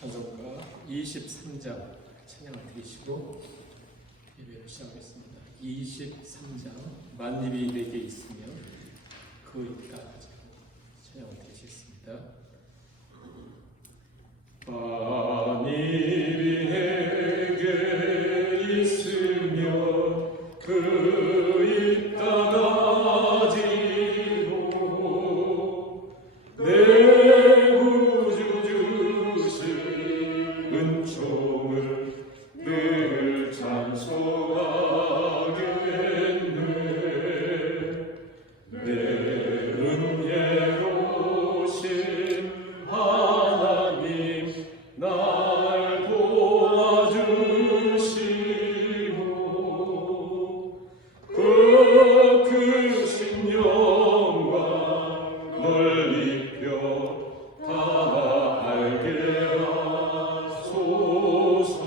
찬송가 23장 찬양을 드리시고 예배를 시작하겠습니다. 23장 만입이 내게 있으며 그 있다 찬양을 드리겠습니다. 만입이 내게 있으며 그 있다 가지고 내 구주 주신 은총을 늘 찬송하겠네. 내 은혜로우신 하나님 날 도와주시고 그 크신 영광 널리 펴 다 알게 하소서.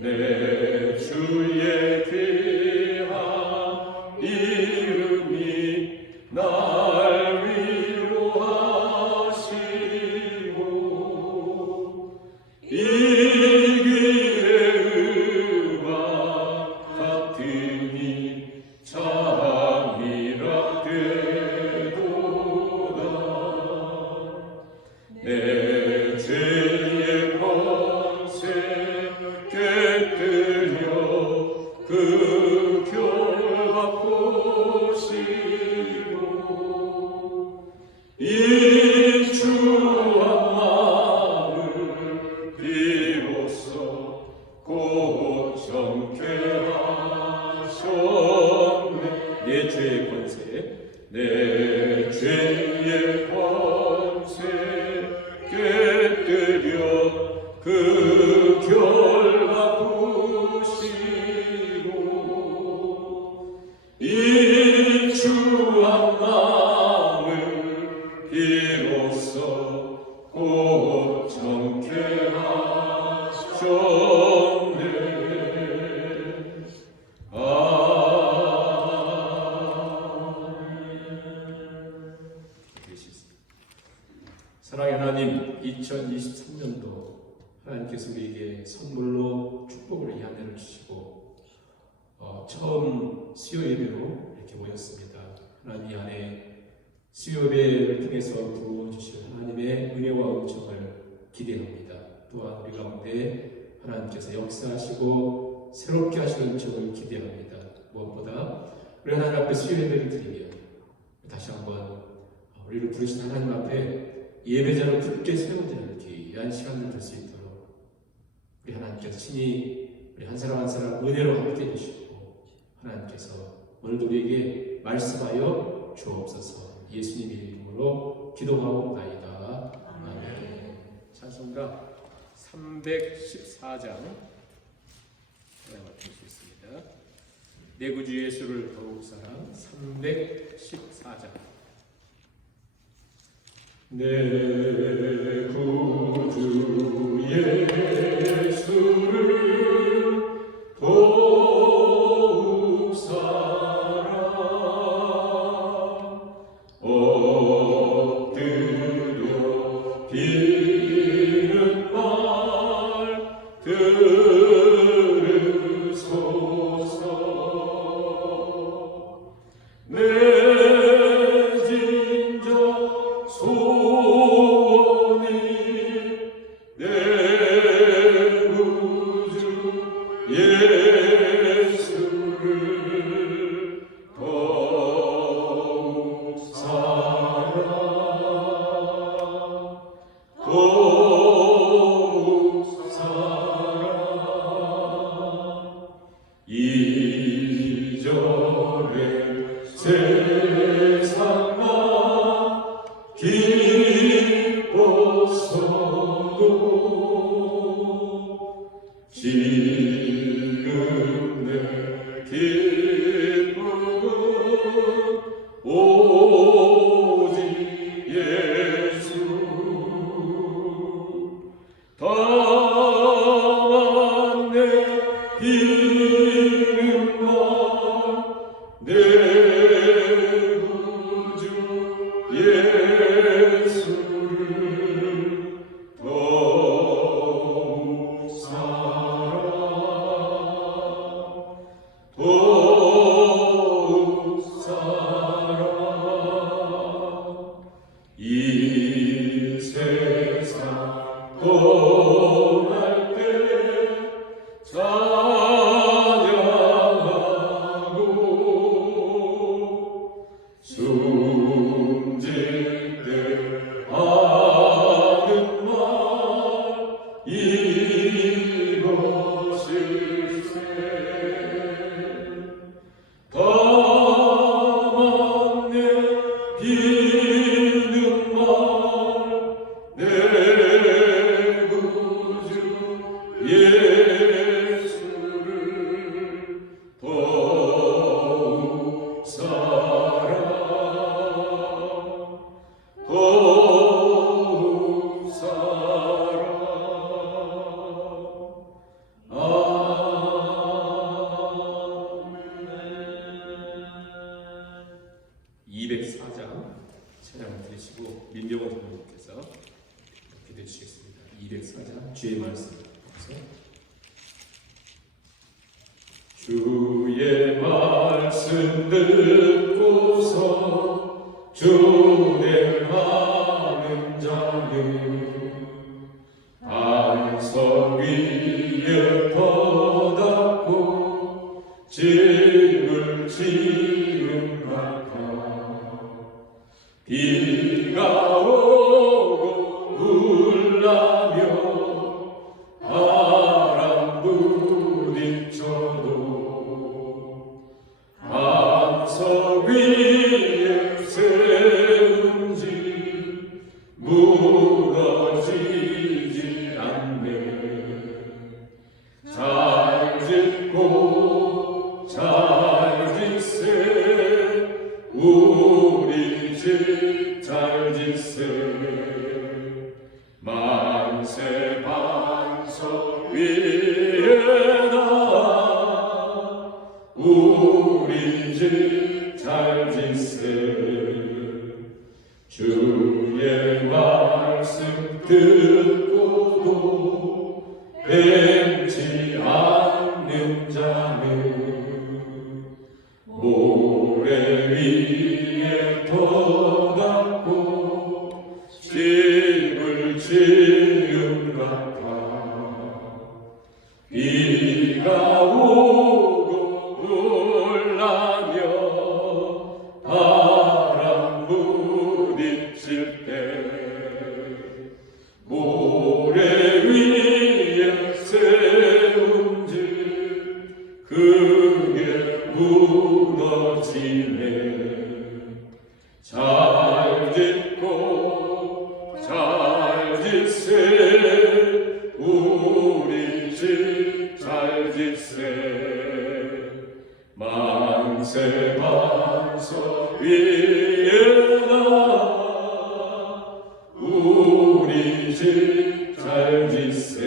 내 주의 귀한 이름이 날 위로하시고 이 길의 음악 같으니 참이라 되도다. 내 죄의 권세 깨뜨려 그 결박 보시고 이 주한 마음을 비로소 곧 정케 하셨네. 내 죄의 권세, 내 죄의 권세 깨뜨려 그 결박 보시고 이 주한 마음을 비로소 곧 정케 하셨네. 사랑의 하나님, 2023년도 하나님께서 우리에게 선물로 축복을 이 한 해를 주시고 처음 수요 예배로 이렇게 모였습니다. 하나님 이 한 해 수요 예배를 통해서 부어주실 하나님의 은혜와 은총을 기대합니다. 또한 우리 가운데 하나님께서 역사하시고 새롭게 하시는 은총을 기대합니다. 무엇보다 우리 하나님 앞에 수요 예배를 드리며 다시 한번 우리를 부르신 하나님 앞에 예배자로 굳게 세워지는 귀한 시간을 될 수 있도록 우리 하나님께서 친히 우리 한 사람 한 사람 은혜로 함께 해주시고 하나님께서 오늘도 우리에게 말씀하여 주옵소서. 예수님의 이름으로 기도하옵나이다. 아멘. 찬송가 314장 찬양을 드릴 수 있습니다. 내 구주 예수를 더욱 사랑 314장. 내 구주 예수를 더욱 사랑 엎드려 비는 말 들으소서. 내 진정 소원이 내 구주 예수를 더욱 사랑 더욱 사랑 이전에 세상만 기뻤어도 지금 내 기쁨은 오직 예수. 다만 내 이름만 내 구주 예수를 찬양을 드리시고 민병원 장로님께서 기도해 주시겠습니다. 204장 주의 말씀 보세요. 주의 말씀 듣고서 준행하는 자는 반석 위에 터닫고 집을 지은 같아 비가 오고 울라며 바람 부딪혀도 반석 위에 세운 집 무너지지 않네. 잘 짓고 잘 짓세 우리 집 잘 짓세 만세 반석 위에다 우리 집 잘 짓세 주의 말씀 듣고도 뱀치 않는 자는 모래 위에 터닫고 집을 지은 같아 비가 오고 울라며 바람 부딪힐 때 모래 위에 세운 집 그게 무너지네. 잘 짓고 잘 짓세 우리 집 잘 짓세 만세 반석 위에다 우리 집 잘 짓세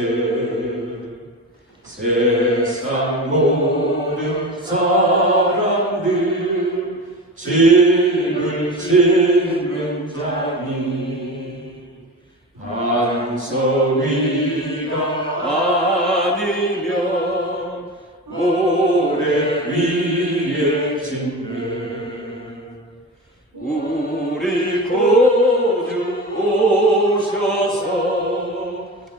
세상 모든 사람들 집을 짓는 자니 반석 위가 아니면 모래 위에 짓네. 우리 구주 오셔서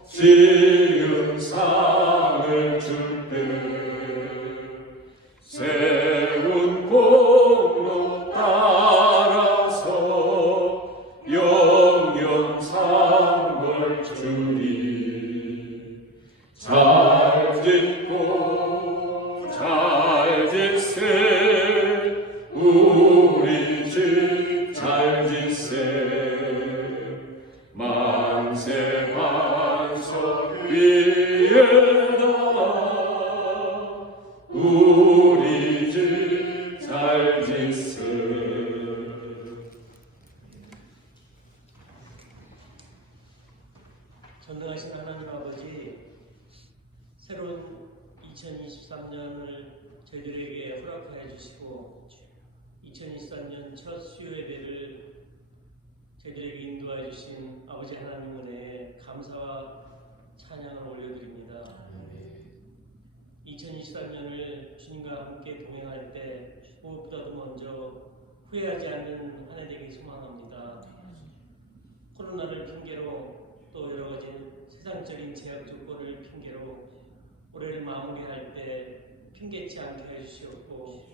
지은 상을 줄 때 세운 공로 따라서 영영 상을 주리. 잘 짓고 잘 짓세 우리 집 잘 짓세 만세 반석 위에다 우리 집 잘 짓세. 전능하신 하나님 아버지, 새로운 2023년을 저희들에게 허락하여 주시고 2023년 첫 수요 예배를 저희들에게 인도하여 주신 아버지 하나님 은혜에 감사와 찬양을 올려드립니다. 2023년을 주님과 함께 동행할 때 무엇보다도 먼저 후회하지 않는 한 해 되길 소망합니다. 코로나를 핑계로 또 여러 가지 세상적인 제약 조건을 핑계로 올해를 마무리할 때 핑계치 않게 해주시옵고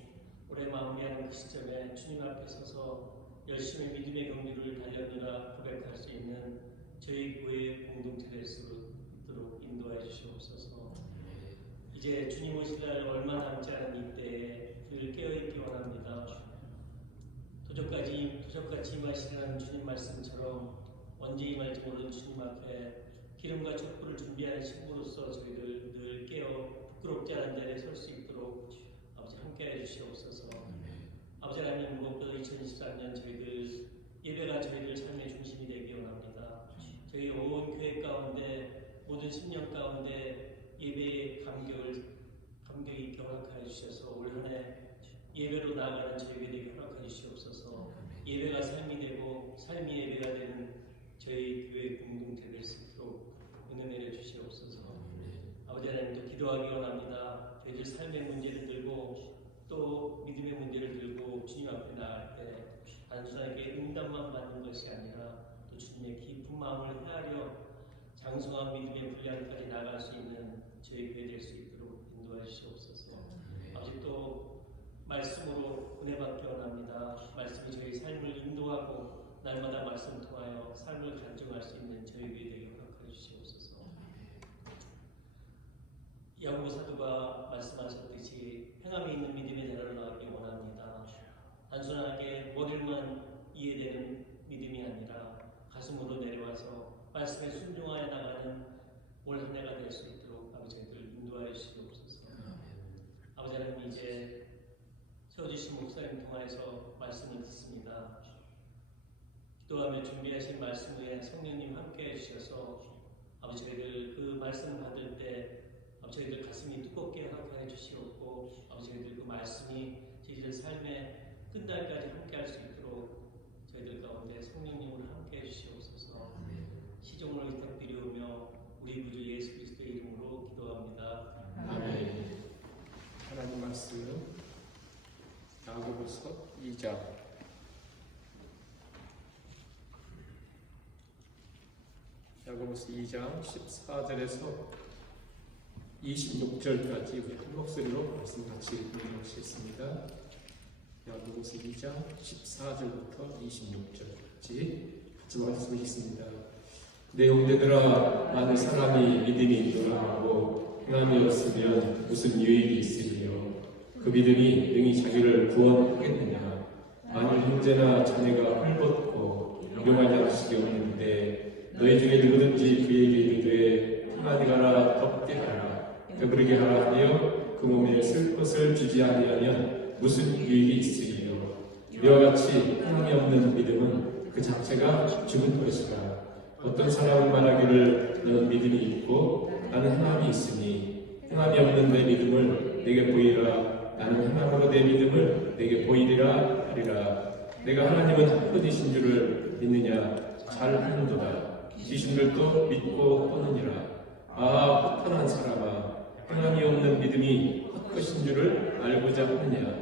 올해 마무리하는 그 시점에 주님 앞에 서서 열심히 믿음의 경주를 달려느라 고백할 수 있는 저희 교회의 공동체 될 수 있도록 인도해 주시옵소서. 이제 주님 오실 날 얼마 남지 않은 이때에 늘 깨어있기 원합니다. 도적같이 임하시는 주님 말씀처럼 언제 임할지 모르는 주님 앞에 기름과 촛불을 준비하는 신부로서 저희들 늘 깨어 부끄럽지 않은 자리에 설 수 있도록 아버지 함께해 주시옵소서. 아버지 하나님, 무엇보다 2023년 저희들 예배가 저희들 삶의 중심이 되기 원합니다. 저희 온 교회 가운데 모든 신령 가운데 예배의 감격이 있게 허락하여 주셔서 올 한 해 예배로 나아가는 저희에게 허락하여 주시옵소서. 예배가 삶이 되고 삶이 예배가 되는 저희 교회 공동체 될 수 있도록 은혜 내려 주시옵소서. 아버지 하나님도 기도하기 원합니다. 저희들 삶의 문제를 들고 또 믿음의 문제를 들고 주님 앞에 나갈 때 단순하게 응답만 받는 것이 아니라 또 주님의 깊은 마음을 헤아려 장성한 믿음의 분량까지 나갈 수 있는 저희 교회 될 수 있도록 인도해 주시옵소서. 아버지 또 말씀으로 은혜 받기 원합니다. 말씀이 저희 삶을 인도하고 날마다 말씀 통하여 삶을 간증할 수 있는 저희 교회 되게 허락하여 주시옵소서. 야고보 사도가 말씀하셨듯이 행함이 있는 믿음의 자라를 나가기 원합니다. 단순하게 머리만 이해되는 믿음이 아니라 가슴으로 내려와서 말씀에 순종하여 나가는 올 한 해가 될 수 있도록 아버지들 인도하여 주시옵소서. 아버지 하나님 이제 세워주신 목사님 통하여서 말씀을 듣습니다. 기도하며 준비하신 말씀 위에 성령님 함께해 주셔서 아버지 저희들 그 말씀 받을 때 아버지 저희들 가슴이 두껍게 하게 해주시옵고 아버지 저희들 그 말씀이 저희들 삶의 끝날까지 함께할 수 있도록 저희들 가운데 성령님을 함께해 주시옵소서. 시종을 부탁드리오며 우리 구주 예수 그리스도의 이름으로 기도합니다. 아멘. 하나님 말씀 야고보서 2장 야고보서 2장 14절에서 26절까지 우리 한 목소리로 말씀 같이 읽어보시겠습니다. 야고보서 2장 14절부터 26절까지 같이 말씀하겠습니다. 내 형제들아, 만일 사람이 믿음이 있노라 하고 행함이 없으면 무슨 유익이 있으리요? 그 믿음이 능히 자기를 구원하겠느냐? 만일 형제나 자매가 헐벗고 유용하지 않으시기 없는데 너희 중에 누구든지 그에게 이르되 평안히 가라, 덥게 하라, 배부르게 하라 하여 그 몸에 쓸 것을 주지 아니하면 무슨 유익이 있으리요? 이와 같이 행함이 없는 믿음은 그 자체가 죽은 것이라. 어떤 사람은 말하기를 너는 믿음이 있고 나는 행함이 있으니 행함이 없는 내 믿음을 내게 보이라. 나는 행함으로 내 믿음을 내게 보이리라 하리라. 내가 하나님은 한 분이신 줄을 믿느냐? 잘 하는도다. 귀신들도 믿고 떠느니라. 아, 허탄한 사람아, 행함이 없는 믿음이 헛것인 줄을 알고자 하느냐?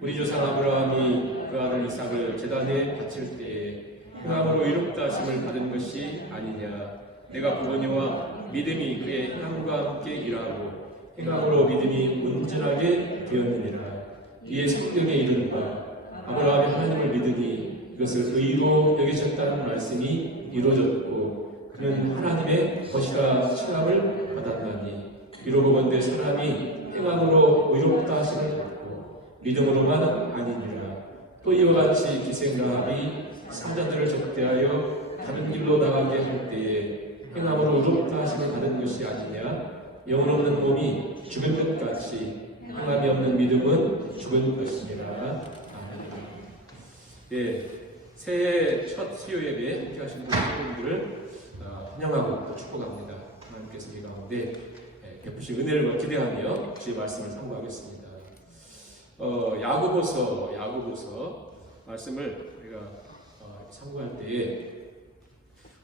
우리 조상 아브라함이 그 아들 이삭을 제단에 바칠 때에 행함으로 이롭다 하심을 받은 것이 아니냐? 내가 보거니와 믿음이 그의 행함과 함께 일하고 행함으로 믿음이 온전하게 되었느니라. 이에 성경에 이르는 바 아브라함이 하나님을 믿으니 이것을 의로 여기셨다는 말씀이 이루어졌고 그는 하나님의 것이라 칭함을 받았나니 이로 보건대 사람이 행함으로 의롭다 하심을 받고 믿음으로만 아니니라. 또 이와 같이 기생라합이 사자들을 적대하여 다른 길로 나가게 할 때에 행함으로 의롭다 하심을 받은 것이 아니냐? 영혼 없는 몸이 죽은 것 같이 행함이 없는 믿음은 죽은 것이니라. 아멘. 예, 새해 첫 수요 예배에 함께 하신 분들을 환영하고 또 축복합니다. 하나님께서 우리 가운데 베푸신 은혜를 기대하며 주의 말씀을 상고하겠습니다. 야고보서 말씀을 우리가 상고할 때에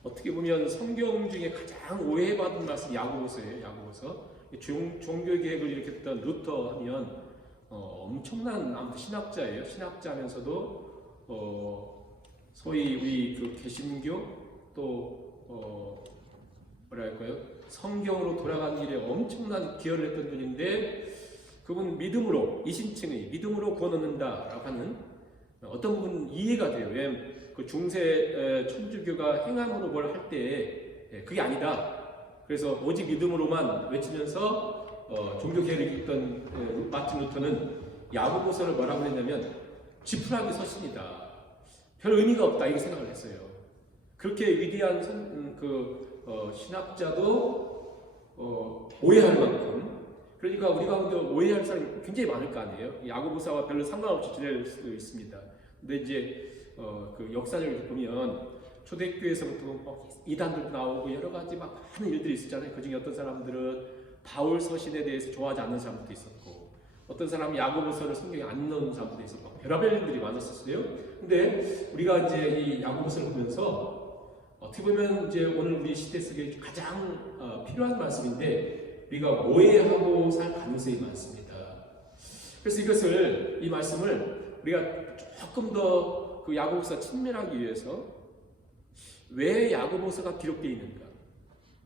어떻게 보면 성경 중에 가장 오해받은 말씀 야고보서예요. 야고보서. 종교개혁을 일으켰던 루터 하면 엄청난 아무튼 신학자예요. 신학자면서도 소위 우리 그 개신교 또 뭐랄까요? 성경으로 돌아가는 일에 엄청난 기여를 했던 분인데 그분 믿음으로 이신층의 믿음으로 구원 얻는다라고 하는 어떤 부분 이해가 돼요. 왜냐하면 그 중세 천주교가 행함으로 뭘 할 때 그게 아니다. 그래서 오직 믿음으로만 외치면서 종교개혁을 일으켰던 마틴 루터는 야고보서를 뭐라고 했냐면 지푸라기 서신이다. 별 의미가 없다 이렇게 생각을 했어요. 그렇게 위대한 신학자도 오해할 만큼 그러니까 우리 가운데 오해할 사람이 굉장히 많을 거 아니에요. 야고보서와 별로 상관없이 지낼 수도 있습니다. 근데 이제 그 역사를 보면 초대교회에서부터 이단들도 나오고 여러 가지 막 많은 일들이 있었잖아요. 그 중에 어떤 사람들은 바울 서신에 대해서 좋아하지 않는 사람들도 있었고 어떤 사람은 야고보서를 성경에 안 넣은 사람들이 있어 막 별의별 일들이 많았었어요. 근데 우리가 이제 이 야고보서를 보면서 어떻게 보면 이제 오늘 우리 시대 속에 가장 필요한 말씀인데 우리가 오해하고 살 가능성이 많습니다. 그래서 이 말씀을 우리가 조금 더 그 야고보서 친밀하기 위해서 왜 야고보서가 기록되어 있는가,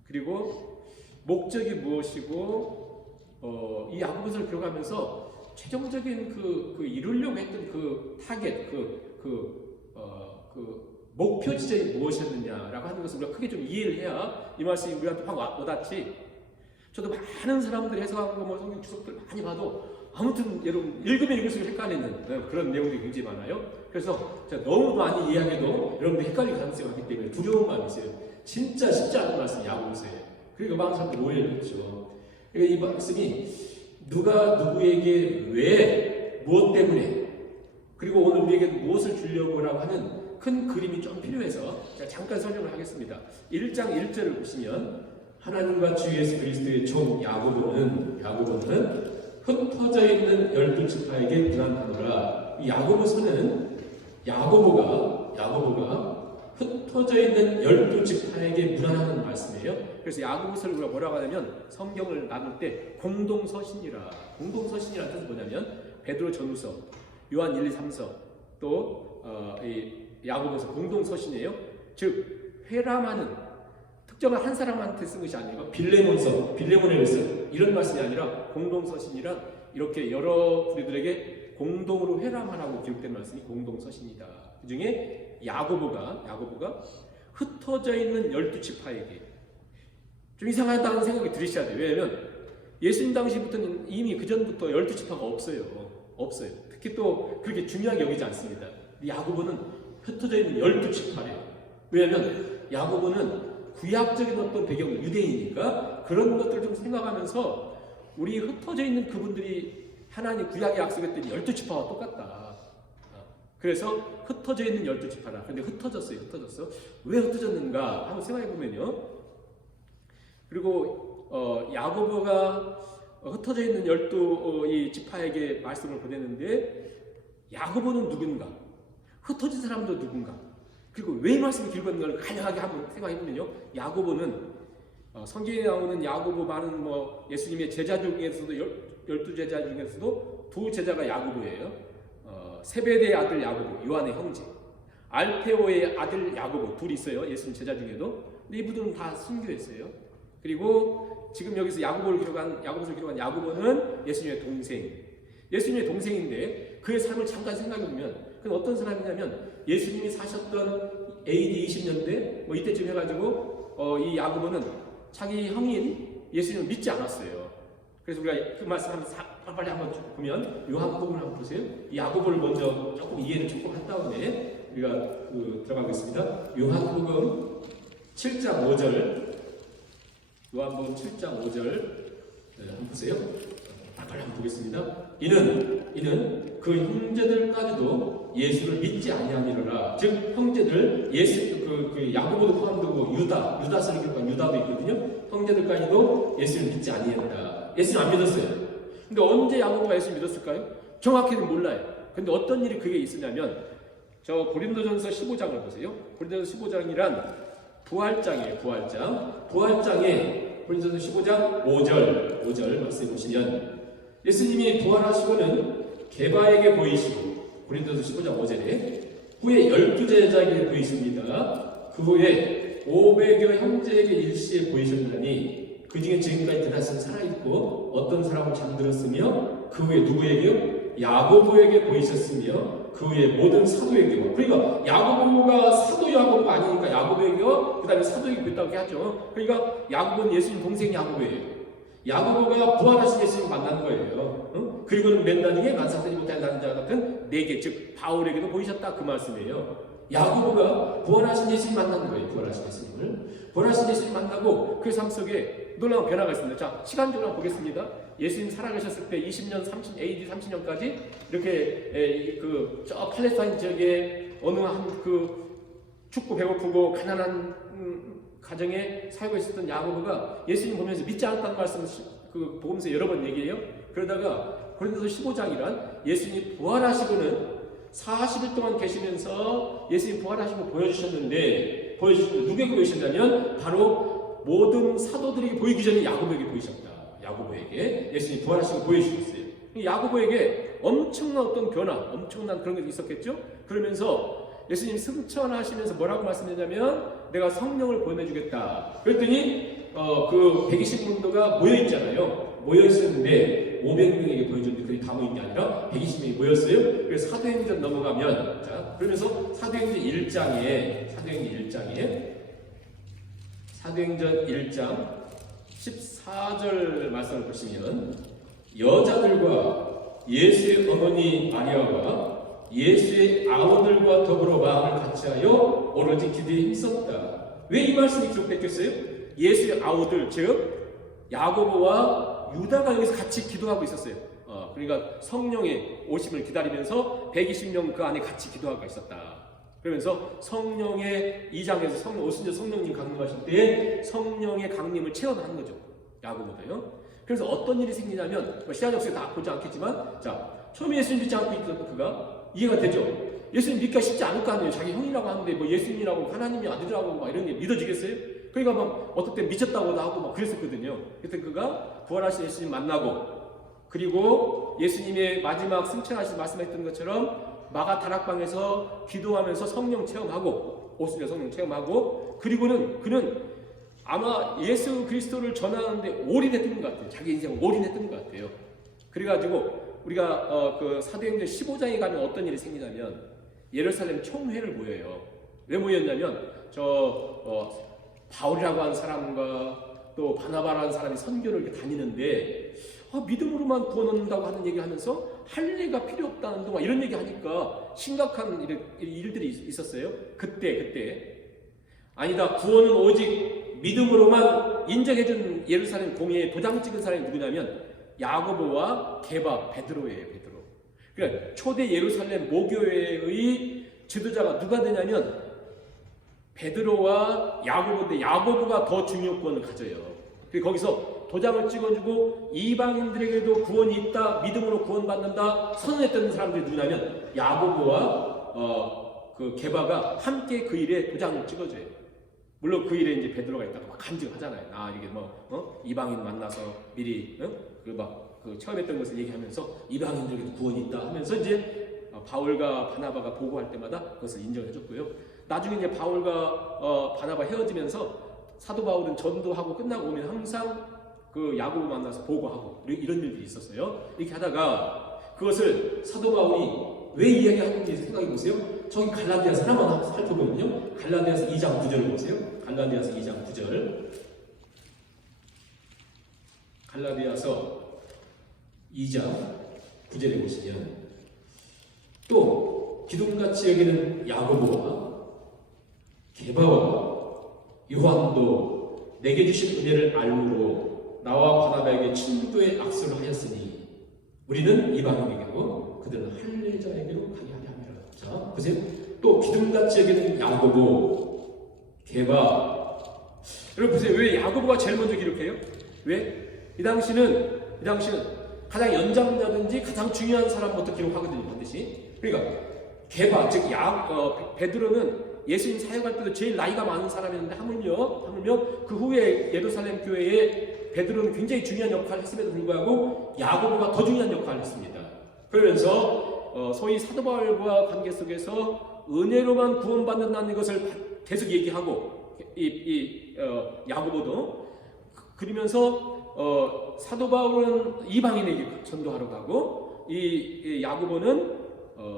그리고 목적이 무엇이고 이 야고보서를 기록하면서 최종적인 그 이루려고 했던 그 타겟, 목표 지점이 무엇이었느냐라고 하는 것을 우리가 크게 좀 이해를 해야 이 말씀이 우리한테 확 와닿지. 저도 많은 사람들이 해석한 거, 성경 주석들 많이 봐도 아무튼 여러분 읽으면 읽을수록 헷갈리는 그런 내용들이 굉장히 많아요. 그래서 제가 너무 많이 이해하게도 여러분들이 헷갈릴 가능성이 많기 때문에 두려운 마음이 있어요. 진짜 쉽지 않은 말씀이 야고보서예요. 그리고 많은 사람들이 오해를 했죠. 그러니까 이 말씀이 누가 누구에게 왜, 무엇 때문에, 그리고 오늘 우리에게 무엇을 주려고 하는 큰 그림이 좀 필요해서 제가 잠깐 설명을 하겠습니다. 1장 1절을 보시면 하나님과 주 예수 그리스도의 종 야고보는 흩어져 있는 12지파에게 분한하노라. 이 야고보서는 야고보가 흩어져 있는 12지파에게 분한하는 말씀이에요. 그래서 야고보서를 우리가 뭐라고 하냐면 성경을 나눌 때 공동서신이라. 공동서신이라는 뜻은 뭐냐면 베드로 전후서, 요한 1, 2, 3서, 또 야고보서 공동서신이에요. 즉 회람하는 특정한 한 사람한테 쓴 것이 아니고 빌레몬에게 쓴 이런 말씀이 아니라 공동서신이라 이렇게 여러 우리들에게 공동으로 회람하라고 기록된 말씀이 공동서신이다. 그 중에 야고보가 흩어져 있는 12지파에게 좀 이상하다는 생각이 들으셔야 돼요. 왜냐하면 예수님 당시부터는 이미 그 전부터 12지파가 없어요. 특히 또 그렇게 중요하게 여기지 않습니다. 야고보는 흩어져 있는 12지파래요. 왜냐하면 야고보는 구약적인 어떤 배경, 유대인이니까 그런 것들을 좀 생각하면서 우리 흩어져 있는 그분들이 하나님 구약에 약속했던 12지파와 똑같다. 그래서 흩어져 있는 12지파라. 근데 흩어졌어. 왜 흩어졌는가 한번 생각해보면요. 그리고 야고보가 흩어져 있는 12지파에게 말씀을 보냈는데 야고보는 누군가? 흩어진 사람도 누군가? 그리고 왜 이 말씀이 길었는가를 간략하게 한번 생각해보면요. 야고보는 성경에 나오는 야고보 많은 예수님의 제자 중에서도 12제자 중에서도 두 제자가 야고보예요. 세베대의 아들 야고보, 요한의 형제. 알페오의 아들 야고보 둘이 있어요. 예수님 제자 중에도. 근데 이분들은 다 순교했어요. 그리고 지금 여기서 야고보서를 기록한 야고보는 예수님의 동생인데 그의 삶을 잠깐 생각해보면 그는 어떤 사람이냐면 예수님이 사셨던 AD 20년대 이때쯤 해가지고 이 야고보는 자기 형인 예수님을 믿지 않았어요. 그래서 우리가 그 말씀 빨리 한번 보면 요한복음을 한번 보세요. 이 야고보를 먼저 조금 이해를 조금 한 다음에 우리가 들어가겠습니다. 요한복음 7장 5절 요한복음 7장 5절 한번 보세요. 빨리 한번 보겠습니다. 이는 그 형제들까지도 예수를 믿지 아니하니라. 즉 형제들 그 야고보도 포함되고 유다서를 기록한 유다도 있거든요. 형제들까지도 예수를 믿지 아니했다. 예수를 안 믿었어요. 근데 언제 야고보가 예수를 믿었을까요? 정확히는 몰라요. 근데 어떤 일이 그게 있었냐면 저 고린도전서 15장을 보세요. 고린도전서 15장이란 부활장이에요. 부활장에 고린도전서 15장 5절 말씀해 보시면 예수님이 부활하시고는 게바에게 보이시고 고린도전서 15장 5절에 후에 12제자에게 보이십니다. 그 후에 500여 형제에게 일시에 보이셨나니 그 중에 지금까지 대다수는 살아있고 어떤 사람은 잠들었으며 그 후에 누구에게요? 야고보에게 보이셨으며 그 후에 모든 사도에게요. 그러니까 야고보가 사도 야고보가 아니니까 야고보에게요. 그 다음에 사도에게 있다고 하죠. 그러니까 야고보는 예수님 동생 야고보예요. 야고보가 부활하신 예수님 만난 거예요. 그리고는 몇 나중에 만삭되지 못한 남자 같은 네게 즉 바울에게도 보이셨다 그 말씀이에요. 야고보가 부활하신 예수님 만난 거예요. 부활하신 예수님 만나고 그 삶 속에 놀라운 변화가 있습니다. 자, 시간적으로 한번 보겠습니다. 예수님 살아계셨을 때 20년, AD 30년까지 이렇게 저 팔레스타인 지역에 어느 한 춥고 배고프고 가난한 가정에 살고 있었던 야고보가 예수님 보면서 믿지 않았다는 말씀을 복음서에 여러 번 얘기해요. 그러다가 고린도서 15장이란 예수님이 부활하시고는 40일 동안 계시면서 예수님 부활하시고 보여주셨는데 누구에게 보이셨냐면 바로 모든 사도들에게 보이기 전에 야고보에게 보이셨다. 야고보에게 예수님 부활하시고 보여주셨어요. 야고보에게 엄청난 어떤 변화, 엄청난 그런 게 있었겠죠. 그러면서 예수님 승천하시면서 뭐라고 말씀했냐면 내가 성령을 보내주겠다. 그랬더니 그 120문도가 모여있잖아요. 모여있었는데 500명에게 보여줬는데 그게 다 모인 게 아니라 120명이 모였어요. 그래서 사도행전 넘어가면 자 그러면서 사도행전 1장 14절 말씀을 보시면 여자들과 예수의 어머니 마리아와 예수의 아우들과 더불어 마음을 같이하여 오로지 기도에 힘썼다. 왜 이 말씀이 기록됐겠어요? 예수의 아우들 즉 야고보와 유다가 여기서 같이 기도하고 있었어요. 그러니까 성령의 오심을 기다리면서 120명 그 안에 같이 기도하고 있었다. 그러면서 성령의 2장에서 오순절 성령님 강림하실 때에 성령의 강림을 체험한 거죠. 야고보도요. 그래서 어떤 일이 생기냐면 시간 역시 다 보지 않겠지만 자 처음에 예수님 믿지 않고 있던 그가 이해가 되죠. 예수님 믿기가 쉽지 않을 거 아니에요. 자기 형이라고 하는데 뭐 예수님이라고 하나님이 아들이라고 막 이런 게 믿어지겠어요? 그러니까 막 어떨 땐 미쳤다고도 하고 막 그랬었거든요. 그때 그가 부활하신 예수님 만나고 그리고 예수님의 마지막 승천하신 말씀했던 것처럼 마가 다락방에서 기도하면서 성령 체험하고 오순절 성령 체험하고 그리고는 그는 아마 예수 그리스도를 전하는데 올인했던 것 같아요. 자기 인생을 올인했던 것 같아요. 그래가지고 우리가 그 사도행전 15장에 가면 어떤 일이 생기냐면 예루살렘 총회를 모여요. 왜 모였냐면 바울이라고 하는 사람과 또 바나바라는 사람이 선교를 이렇게 다니는데 믿음으로만 구원 얻는다고 하는 얘기 하면서 할례가 필요 없다는 둥 이런 얘기 하니까 심각한 일들이 있었어요. 그때 아니다. 구원은 오직 믿음으로만 인정해준 예루살렘 공회에 도장 찍은 사람이 누구냐면 야고보와 게바 베드로예요. 베드로. 그러니까 초대 예루살렘 모교회의 지도자가 누가 되냐면 베드로와 야고보인데 야고보가 더 중요권을 가져요. 그래서 거기서 도장을 찍어주고 이방인들에게도 구원이 있다, 믿음으로 구원받는다 선언했던 사람들이 누구냐면 야고보와 그 게바가 함께 그 일에 도장을 찍어줘요. 물론 그 일에 이제 베드로가 있다가 막 간증하잖아요. 이게 이방인 만나서 미리 그 처음 했던 것을 얘기하면서 이방인들에게도 구원이 있다 하면서 이제 바울과 바나바가 보고할 때마다 그것을 인정해줬고요. 나중에 이제 바울과 바나바 헤어지면서 사도 바울은 전도하고 끝나고 오면 항상 그 야고보 만나서 보고하고 이런 일들이 있었어요. 이렇게 하다가 그것을 사도 바울이 왜 이야기하는지 생각해 보세요. 저기 갈라디아서 하나만 살펴보면요. 갈라디아서 2장 9절을 보세요. 갈라디아서 2장 9절. 갈라디아서 2장 9절에 보시면 또 기둥같이 여기는 야고보와 게바와 요한도 내게 주신 은혜를 알므로 나와 바나바에게 친구의 악수를 하였으니 우리는 이방인에게로 그들은 할례자에게로 가게 하려 함이라. 자, 보세요. 또 기둥같이 여기는 야고보, 게바. 여러분 보세요. 왜 야고보가 제일 먼저 기록해요? 왜? 이 당시는 가장 연장자든지 가장 중요한 사람부터 기록하거든요. 반드시. 그러니까 게바, 즉 베드로는 예수님 사역할 때도 제일 나이가 많은 사람이었는데 하물며 그 후에 예루살렘 교회에 베드로는 굉장히 중요한 역할을 했음에도 불구하고 야고보가 더 중요한 역할을 했습니다. 그러면서 소위 사도 바울과 관계 속에서 은혜로만 구원받는다는 것을 계속 얘기하고 야고보도 그러면서 사도 바울은 이방인에게 전도하러 가고 이 야고보는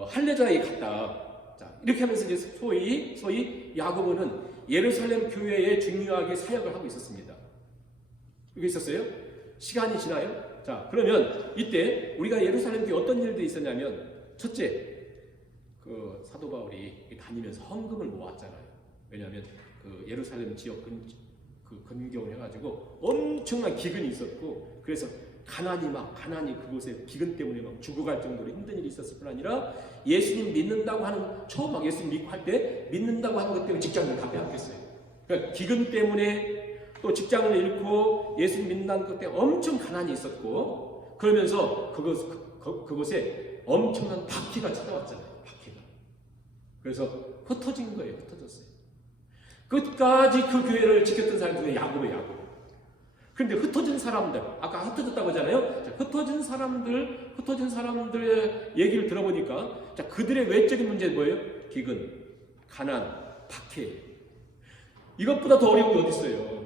할례자에게 갔다. 자, 이렇게 하면서 이제 소위 야고보는 예루살렘 교회에 중요하게 사역을 하고 있었습니다. 이게 있었어요? 시간이 지나요? 자, 그러면 이때 우리가 예루살렘 교회 어떤 일들이 있었냐면 첫째, 그 사도 바울이 다니면서 헌금을 모았잖아요. 왜냐하면 그 예루살렘 지역 근경을 해가지고 엄청난 기근이 있었고 그래서 가난이 그곳에 기근 때문에 막 죽어갈 정도로 힘든 일이 있었을 뿐 아니라 예수님 믿는다고 하는 처음 막 예수님 믿고 할 때 믿는다고 하는 것 때문에 직장을 다 빼앗겼어요. 그러니까 기근 때문에 또 직장을 잃고 예수님 믿는다는 것 때문에 엄청 가난이 있었고 그러면서 그곳에 엄청난 바퀴가 찾아왔잖아요. 바퀴가. 그래서 흩어진 거예요. 흩어졌어요. 끝까지 그 교회를 지켰던 사람이 누구예요? 야고보예요. 그런데 흩어진 사람들, 아까 흩어졌다고 하잖아요. 자, 흩어진 사람들의 얘기를 들어보니까, 자, 그들의 외적인 문제는 뭐예요? 기근, 가난, 박해. 이것보다 더 어려운 게 어디 있어요?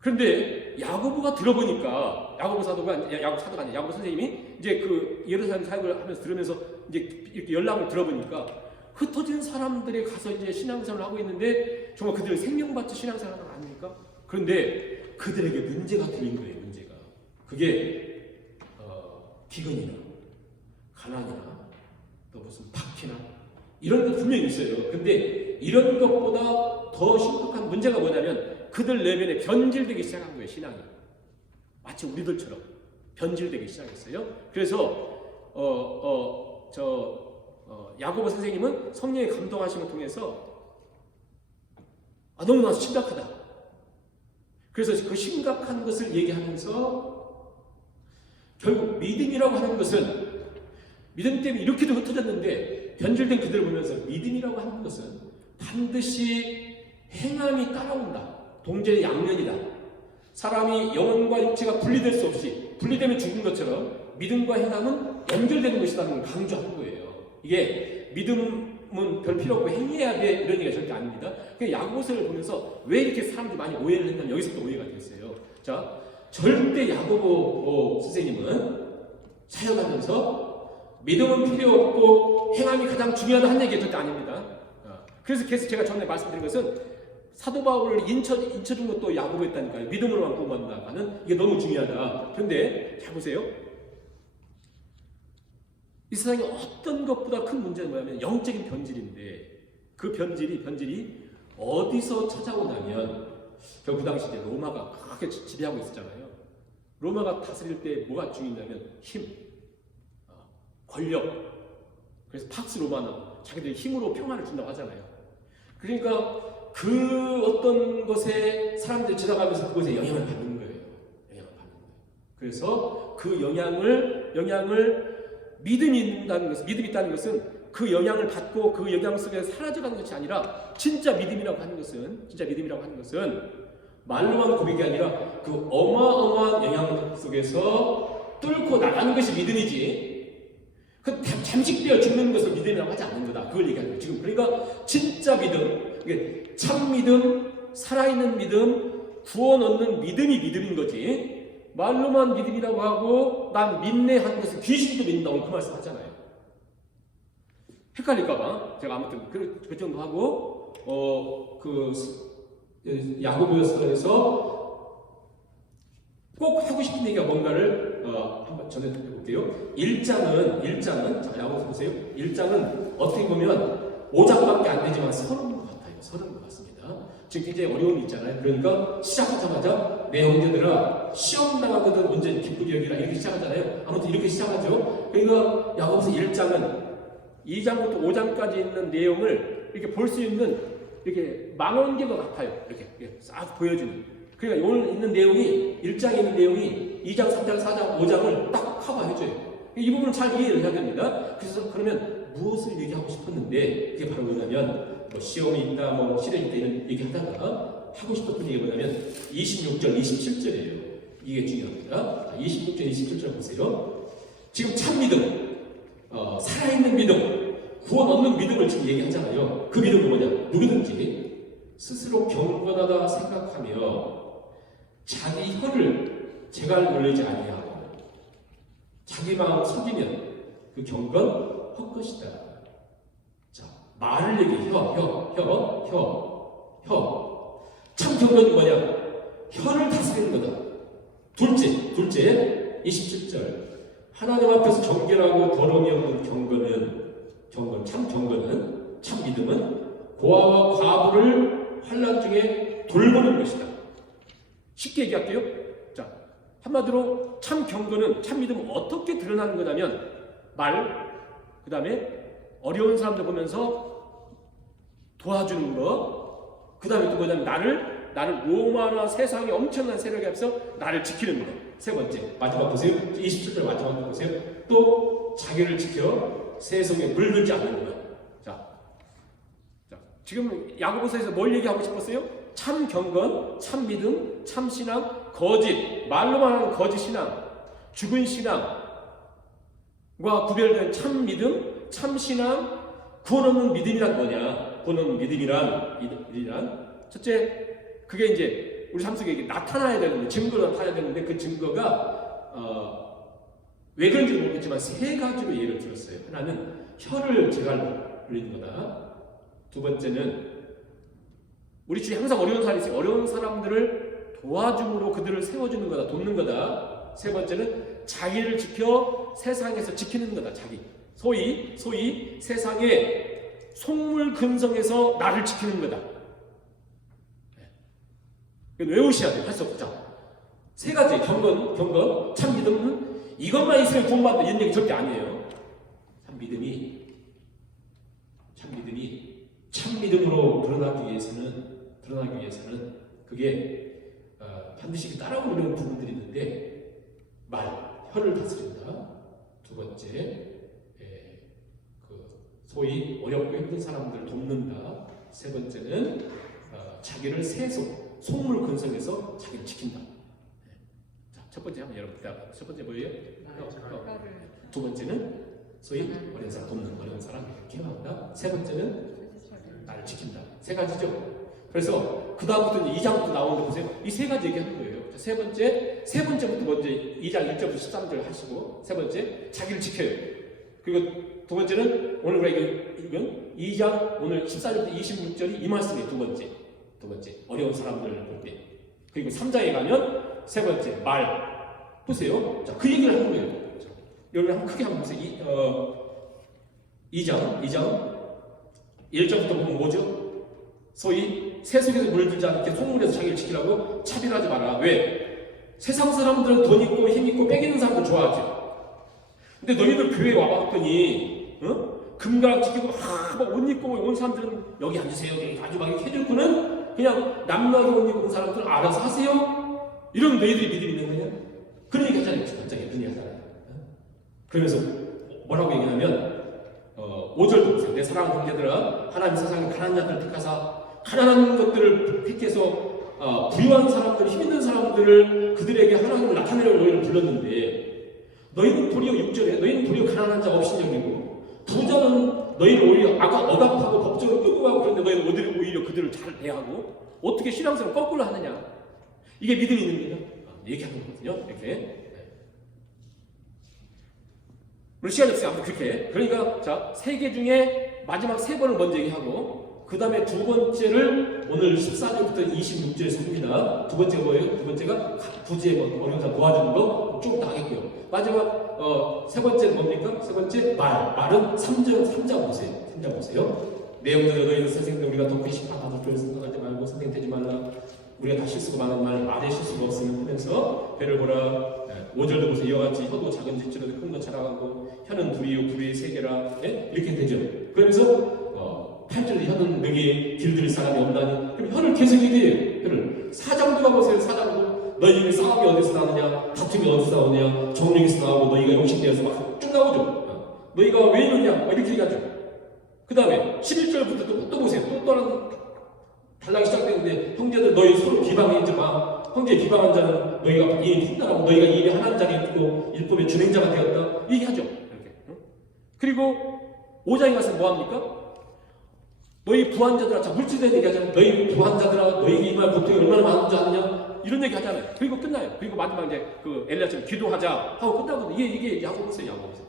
그런데 야고보가 들어보니까, 야고보 사도가 아니라 야고보 선생님이 이제 그 예루살렘 사역을 하면서 들으면서 이제 이렇게 연락을 들어보니까 흩어진 사람들이 가서 이제 신앙생활을 하고 있는데 정말 그들 생명받지 신앙생활을 하는 거 아닙니까? 그런데 그들에게 문제가 들린 거예요. 문제가. 그게 기근이나 가난이나 또 무슨 박해나 이런 거 분명히 있어요. 근데 이런 것보다 더 심각한 문제가 뭐냐면 그들 내면에 변질되기 시작한 거예요. 신앙이. 마치 우리들처럼 변질되기 시작했어요. 그래서 야고보 선생님은 성령의 감동하심을 통해서 너무나 심각하다. 그래서 그 심각한 것을 얘기하면서 결국 믿음이라고 하는 것은 믿음 때문에 이렇게도 흩어졌는데 변질된 그들을 보면서 믿음이라고 하는 것은 반드시 행함이 따라온다. 동전의 양면이다. 사람이 영혼과 육체가 분리될 수 없이 분리되면 죽은 것처럼 믿음과 행함은 연결되는 것이라는 걸 강조하는 거예요. 이게 믿음은 별 필요 없고 행해야 돼 이런 얘기가 절대 아닙니다. 야고보서를 보면서 왜 이렇게 사람들이 많이 오해를 했냐면 여기서부터 오해가 되겠어요. 자, 절대 야고보 선생님은 사역하면서 믿음은 필요 없고 행함이 가장 중요하다 한 얘기가 절대 아닙니다. 그래서 계속 제가 전에 말씀드린 것은 사도 바울을 인쳐준 것도 야고보였다니까요. 믿음으로만 구원받는다는 이게 너무 중요하다. 그런데 잘 보세요. 이 세상에 어떤 것보다 큰 문제는 뭐냐면 영적인 변질인데 그 변질이 어디서 찾아오냐면 그 당시 이제 로마가 크게 지배하고 있었잖아요. 로마가 다스릴 때 뭐가 중요하냐면 힘, 권력. 그래서 팍스 로마는 자기들이 힘으로 평화를 준다고 하잖아요. 그러니까 그 어떤 것에 사람들이 지나가면서 그것에 영향을 받는 거예요. 그래서 그 영향을 믿음이 있다는 것은 그 영향을 받고 그 영향 속에 사라져가는 것이 아니라 진짜 믿음이라고 하는 것은 말로만 고백이 아니라 그 어마어마한 영향 속에서 뚫고 나가는 것이 믿음이지. 그 잠식되어 죽는 것을 믿음이라고 하지 않는 거다. 그걸 얘기하는 거예요. 지금 그러니까 진짜 믿음, 참 믿음, 살아있는 믿음, 구원 얻는 믿음이 믿음인 거지. 말로만 믿음이라고 하고 난 믿네 하는 것은 귀신도 믿는다고 그 말씀 하잖아요. 헷갈릴까봐 제가 아무튼 그 정도 하고 야고보서에서 꼭 하고 싶은 얘기가 뭔가를 한번 전해드려볼게요. 1장은 자 야고보서 보세요. 1장은 어떻게 보면 5장밖에 안 되지만 서른 것 같아요. 서른 것 같습니다. 지금 굉장히 어려움이 있잖아요. 그러니까 시작하자마자 내 형제들아 시험 나가거든 문제 기쁘게 여기라 이렇게 시작하잖아요. 아무튼 이렇게 시작하죠. 그러니까 야고보서 1장은 2장부터 5장까지 있는 내용을 이렇게 볼 수 있는 이렇게 망원경과 같아요. 이렇게 싹 보여주는. 그러니까 오늘 있는 내용이 1장에 있는 내용이 2장, 3장, 4장, 5장을 딱 커버해줘요. 이 부분을 잘 이해를 해야 됩니다. 그래서 그러면 무엇을 얘기하고 싶었는데 그게 바로 뭐냐면 뭐 시험이 있다, 뭐 시련이 있다 이런 얘기하다가 하고 싶었던 얘기가 뭐냐면 26절, 27절이에요. 이게 중요합니다. 26절, 27절 보세요. 지금 참 믿음, 살아있는 믿음, 구원 얻는 믿음을 지금 얘기하잖아요. 그 믿음은 뭐냐? 누구든지 스스로 경건하다 생각하며 자기 혀를 재갈 놀리지 아니하고 자기 마음 속이면 그 경건 헛것이다. 자, 말을 얘기해. 혀. 참 경건이 뭐냐? 혀를 다스리는 거다. 둘째 27절. 하나님 앞에서 정결하고 더러움이 없는 참 믿음은 고아와 과부를 환난 중에 돌보는 것이다. 쉽게 얘기할게요. 자, 한마디로 참 경건은, 참 믿음은 어떻게 드러나는 거냐면 그 다음에 어려운 사람들 보면서 도와주는 거, 그 다음에 또 뭐냐면 나를 로마나 세상의 엄청난 세력에 앞서 나를 지키는 거. 세 번째, 마지막 보세요. 27절 마지막 보세요. 또 자기를 지켜 세속에 물들지 않는 것. 자, 지금 야고보서에서 뭘 얘기하고 싶었어요? 참 경건, 참 믿음, 참 신앙, 거짓, 말로만 하는 거짓 신앙, 죽은 신앙과 구별된 참 믿음, 참 신앙, 구원 없는 믿음이란 뭐냐? 구원 없는 믿음이란 첫째, 그게 이제 우리 삶 속에 나타나야 되는데, 증거가 나타나야 되는데, 그 증거가 왜 그런지 모르겠지만 세 가지로 예를 들었어요. 하나는 혀를 제갈 부리는 거다. 두 번째는 우리 주위에 항상 어려운 사람이 있어요. 어려운 사람들을 도와줌으로 그들을 세워주는 거다, 돕는 거다. 세 번째는 자기를 지켜 세상에서 지키는 거다. 자기 소위 세상의 속물 근성에서 나를 지키는 거다. 외우셔야 돼요. 할 수 없죠. 세 가지 경건, 참 믿음은 이것만 있으면 구원받는다 이런 얘기 절대 아니에요. 참 믿음으로 드러나기 위해서는 그게 반드시 따라오는 부분들이 있는데, 혀를 다스린다. 두 번째, 소위 어렵고 힘든 사람들을 돕는다. 세 번째는 자기를 속물 근성에서 자기를 지킨다. 자, 첫 번째 한번 여러분, 첫 번째 뭐예요? 두 번째는 소위 어려운 사람 돕는, 어려운 사람 케어한다. 세 번째는 나를 지킨다. 세 가지죠. 그래서 그 다음부터 2장부터 나오는데 보세요. 이 세 가지 얘기하는 거예요. 세 번째부터 먼저 2장 1절부터 13절 하시고, 세 번째 자기를 지켜요. 그리고 두 번째는 오늘 우리가 읽은 2장 오늘 14절부터 26절이 이 말씀이에요. 두 번째 어려운 사람들을 볼 때. 그리고 3장에 가면 세 번째 보세요. 자, 그 얘기를 하는 거예요. 여러분 한번 크게 한번 보세요. 2장 1절부터 보면 뭐죠? 소위 세속에서 물들지 않게 속물에서 자기를 지키라고 차별하지 마라. 왜? 세상 사람들은 돈 있고 힘 있고 빼기는 사람들 좋아하죠. 근데 너희들 교회에 와봤더니 금가락 지키고 막 옷 입고 온 사람들은 여기 앉으세요. 여기 아주 막 이렇게 해줬고는 그냥 남나게 옷 입고 온 사람들은 알아서 하세요. 이런 너희들이 믿음이 있는 거냐? 그런 얘기 하잖아요. 갑자기 그런 얘기 하잖아요. 그러면서 뭐라고 얘기하냐면 5절도 보세요. 내 사랑하는 형제들아, 하나님 세상에 가난한 자들을 택하사 가난한 것들을 택해서 부유한 사람들, 힘 있는 사람들을 그들에게 하나님을 나타내려고 너희를 불렀는데, 너희는 도리어 6절에 너희는 도리어 가난한 자 업신여기고 부자는 너희를 오히려 억압하고 법적으로 끌고 가고, 그런데 너희는 오히려 그들을 잘 대하고 어떻게 신앙생활을 거꾸로 하느냐. 이게 믿음이 있는 거죠. 얘기하는 거거든요. 이렇게. 우리 시간이 없으니까 아무튼 그렇게. 그러니까 자, 3개 중에 마지막 3번을 먼저 얘기하고, 그 다음에 두 번째를 오늘 14절부터 26절에서 합니다. 두 번째가 뭐예요? 두 번째가 부지에 어려운 사람 도와주는 거 쭉 다 하겠고요. 마지막 세 번째는 뭡니까? 세 번째 말은 3장 보세요. 내용들은 너희는 선생님들 우리가 더 의식하고 더 생각하지 말고 선생되지 말라. 우리가 다 실수가 많은 말에 실수가 없으면 하면서 배를 보라. 5절도 보세요. 이와 같이 혀도 작은 짓으로도 큰 거 자랑하고 혀는 불의의 세계라. 이렇게 되죠. 그러면서 8절에 혀는 너희의 길들일 사람이 없다니. 그럼 혀를 계속 얘기해요. 혀를 4장도 가보세요. 4장도 너희 싸움이 어디서 나느냐, 다툼이 어디서 나오냐, 정령에서 나오고 너희가 용식되어서 막 쭉 나오죠. 너희가 왜 이러냐 이렇게 얘기하죠. 그 다음에 11절부터 또 보세요. 또 다른 단락이 시작되는데, 형제들 너희 서로 비방하지 마. 형제 비방한 자는 너희가 이미 판단하고 너희가 이미 하나님 자리에 있고 율법의 준행자가 되었다. 얘기하죠. 이렇게. 그리고 5장에 가서 뭐합니까? 너희 부한자들아, 자, 물질에 대한 얘기 하잖아요. 너희 부한자들아, 너희에게 이 말 고통이 얼마나 많은 줄 아느냐? 이런 얘기 하잖아요. 그리고 끝나요. 그리고 마지막 이제 그 엘리야처럼 기도하자 하고 끝나거든요. 이게 야고보서예요. 야고보서.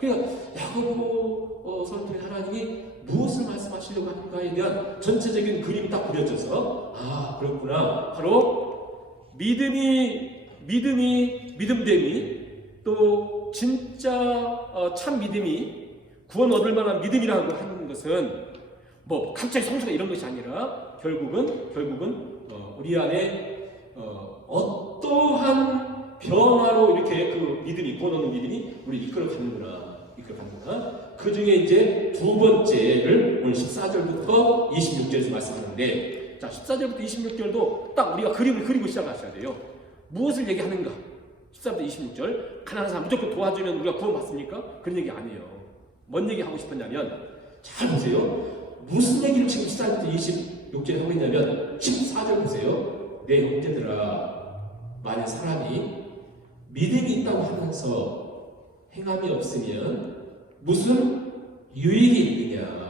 그러니까 야고보서를 통해 하나님이 무엇을 말씀하시려고 하는가에 대한 전체적인 그림이 딱 그려져서, 그렇구나. 바로 믿음됨이 또 진짜 참 믿음이 구원 얻을 만한 믿음이라고 하는 것은 뭐 갑자기 성수가 이런 것이 아니라 결국은 우리 안에 어떠한 변화로 이렇게 그 믿음이, 구원 얻는 믿음이 우리 이끌어가는구나. 그 중에 이제 두 번째를 오늘 14절부터 26절에서 말씀하는데, 자, 14절부터 26절도 딱 우리가 그림을 그리고 시작하셔야 돼요. 무엇을 얘기하는가? 13절 26절 가난한 사람 무조건 도와주면 우리가 구원받습니까? 그런 얘기 아니에요. 뭔 얘기 하고 싶었냐면 잘 보세요. 무슨 얘기를 지금 14절 26절에 하고 있냐면 14절 보세요. 내 형제들아 만약 사람이 믿음이 있다고 하면서 행함이 없으면 무슨 유익이 있느냐?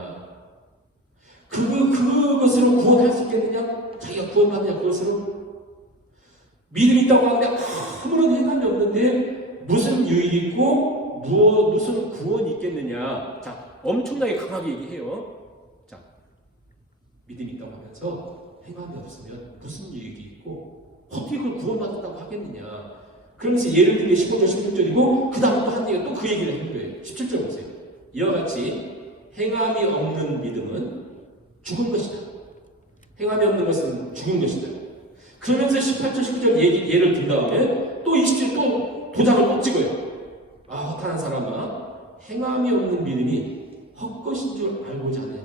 그것으로 구원할 수 있겠느냐? 자기가 구원받느냐 그것으로? 믿음이 있다고 하는데 아무런 행함이 없는데 무슨 유익이 있고 무슨 구원이 있겠느냐? 자, 엄청나게 강하게 얘기해요. 자, 믿음이 있다고 하면서 행함이 없으면 무슨 유익이 있고 어떻게 그걸 구원받았다고 하겠느냐? 그러면서 예를 들면 15절 16절이고 그 다음 또 한 얘기가 또 그 얘기를 하는 거예요. 17절 보세요. 이와 같이 행함이 없는 믿음은 죽은 것이다. 행함이 없는 것은 죽은 것이다. 그러면서 18절 19절 예를 든 다음에 또 20절 또 도장을 또 찍어요. 아, 허탄한 사람아, 행함이 없는 믿음이 헛것인 줄 알고자 하네.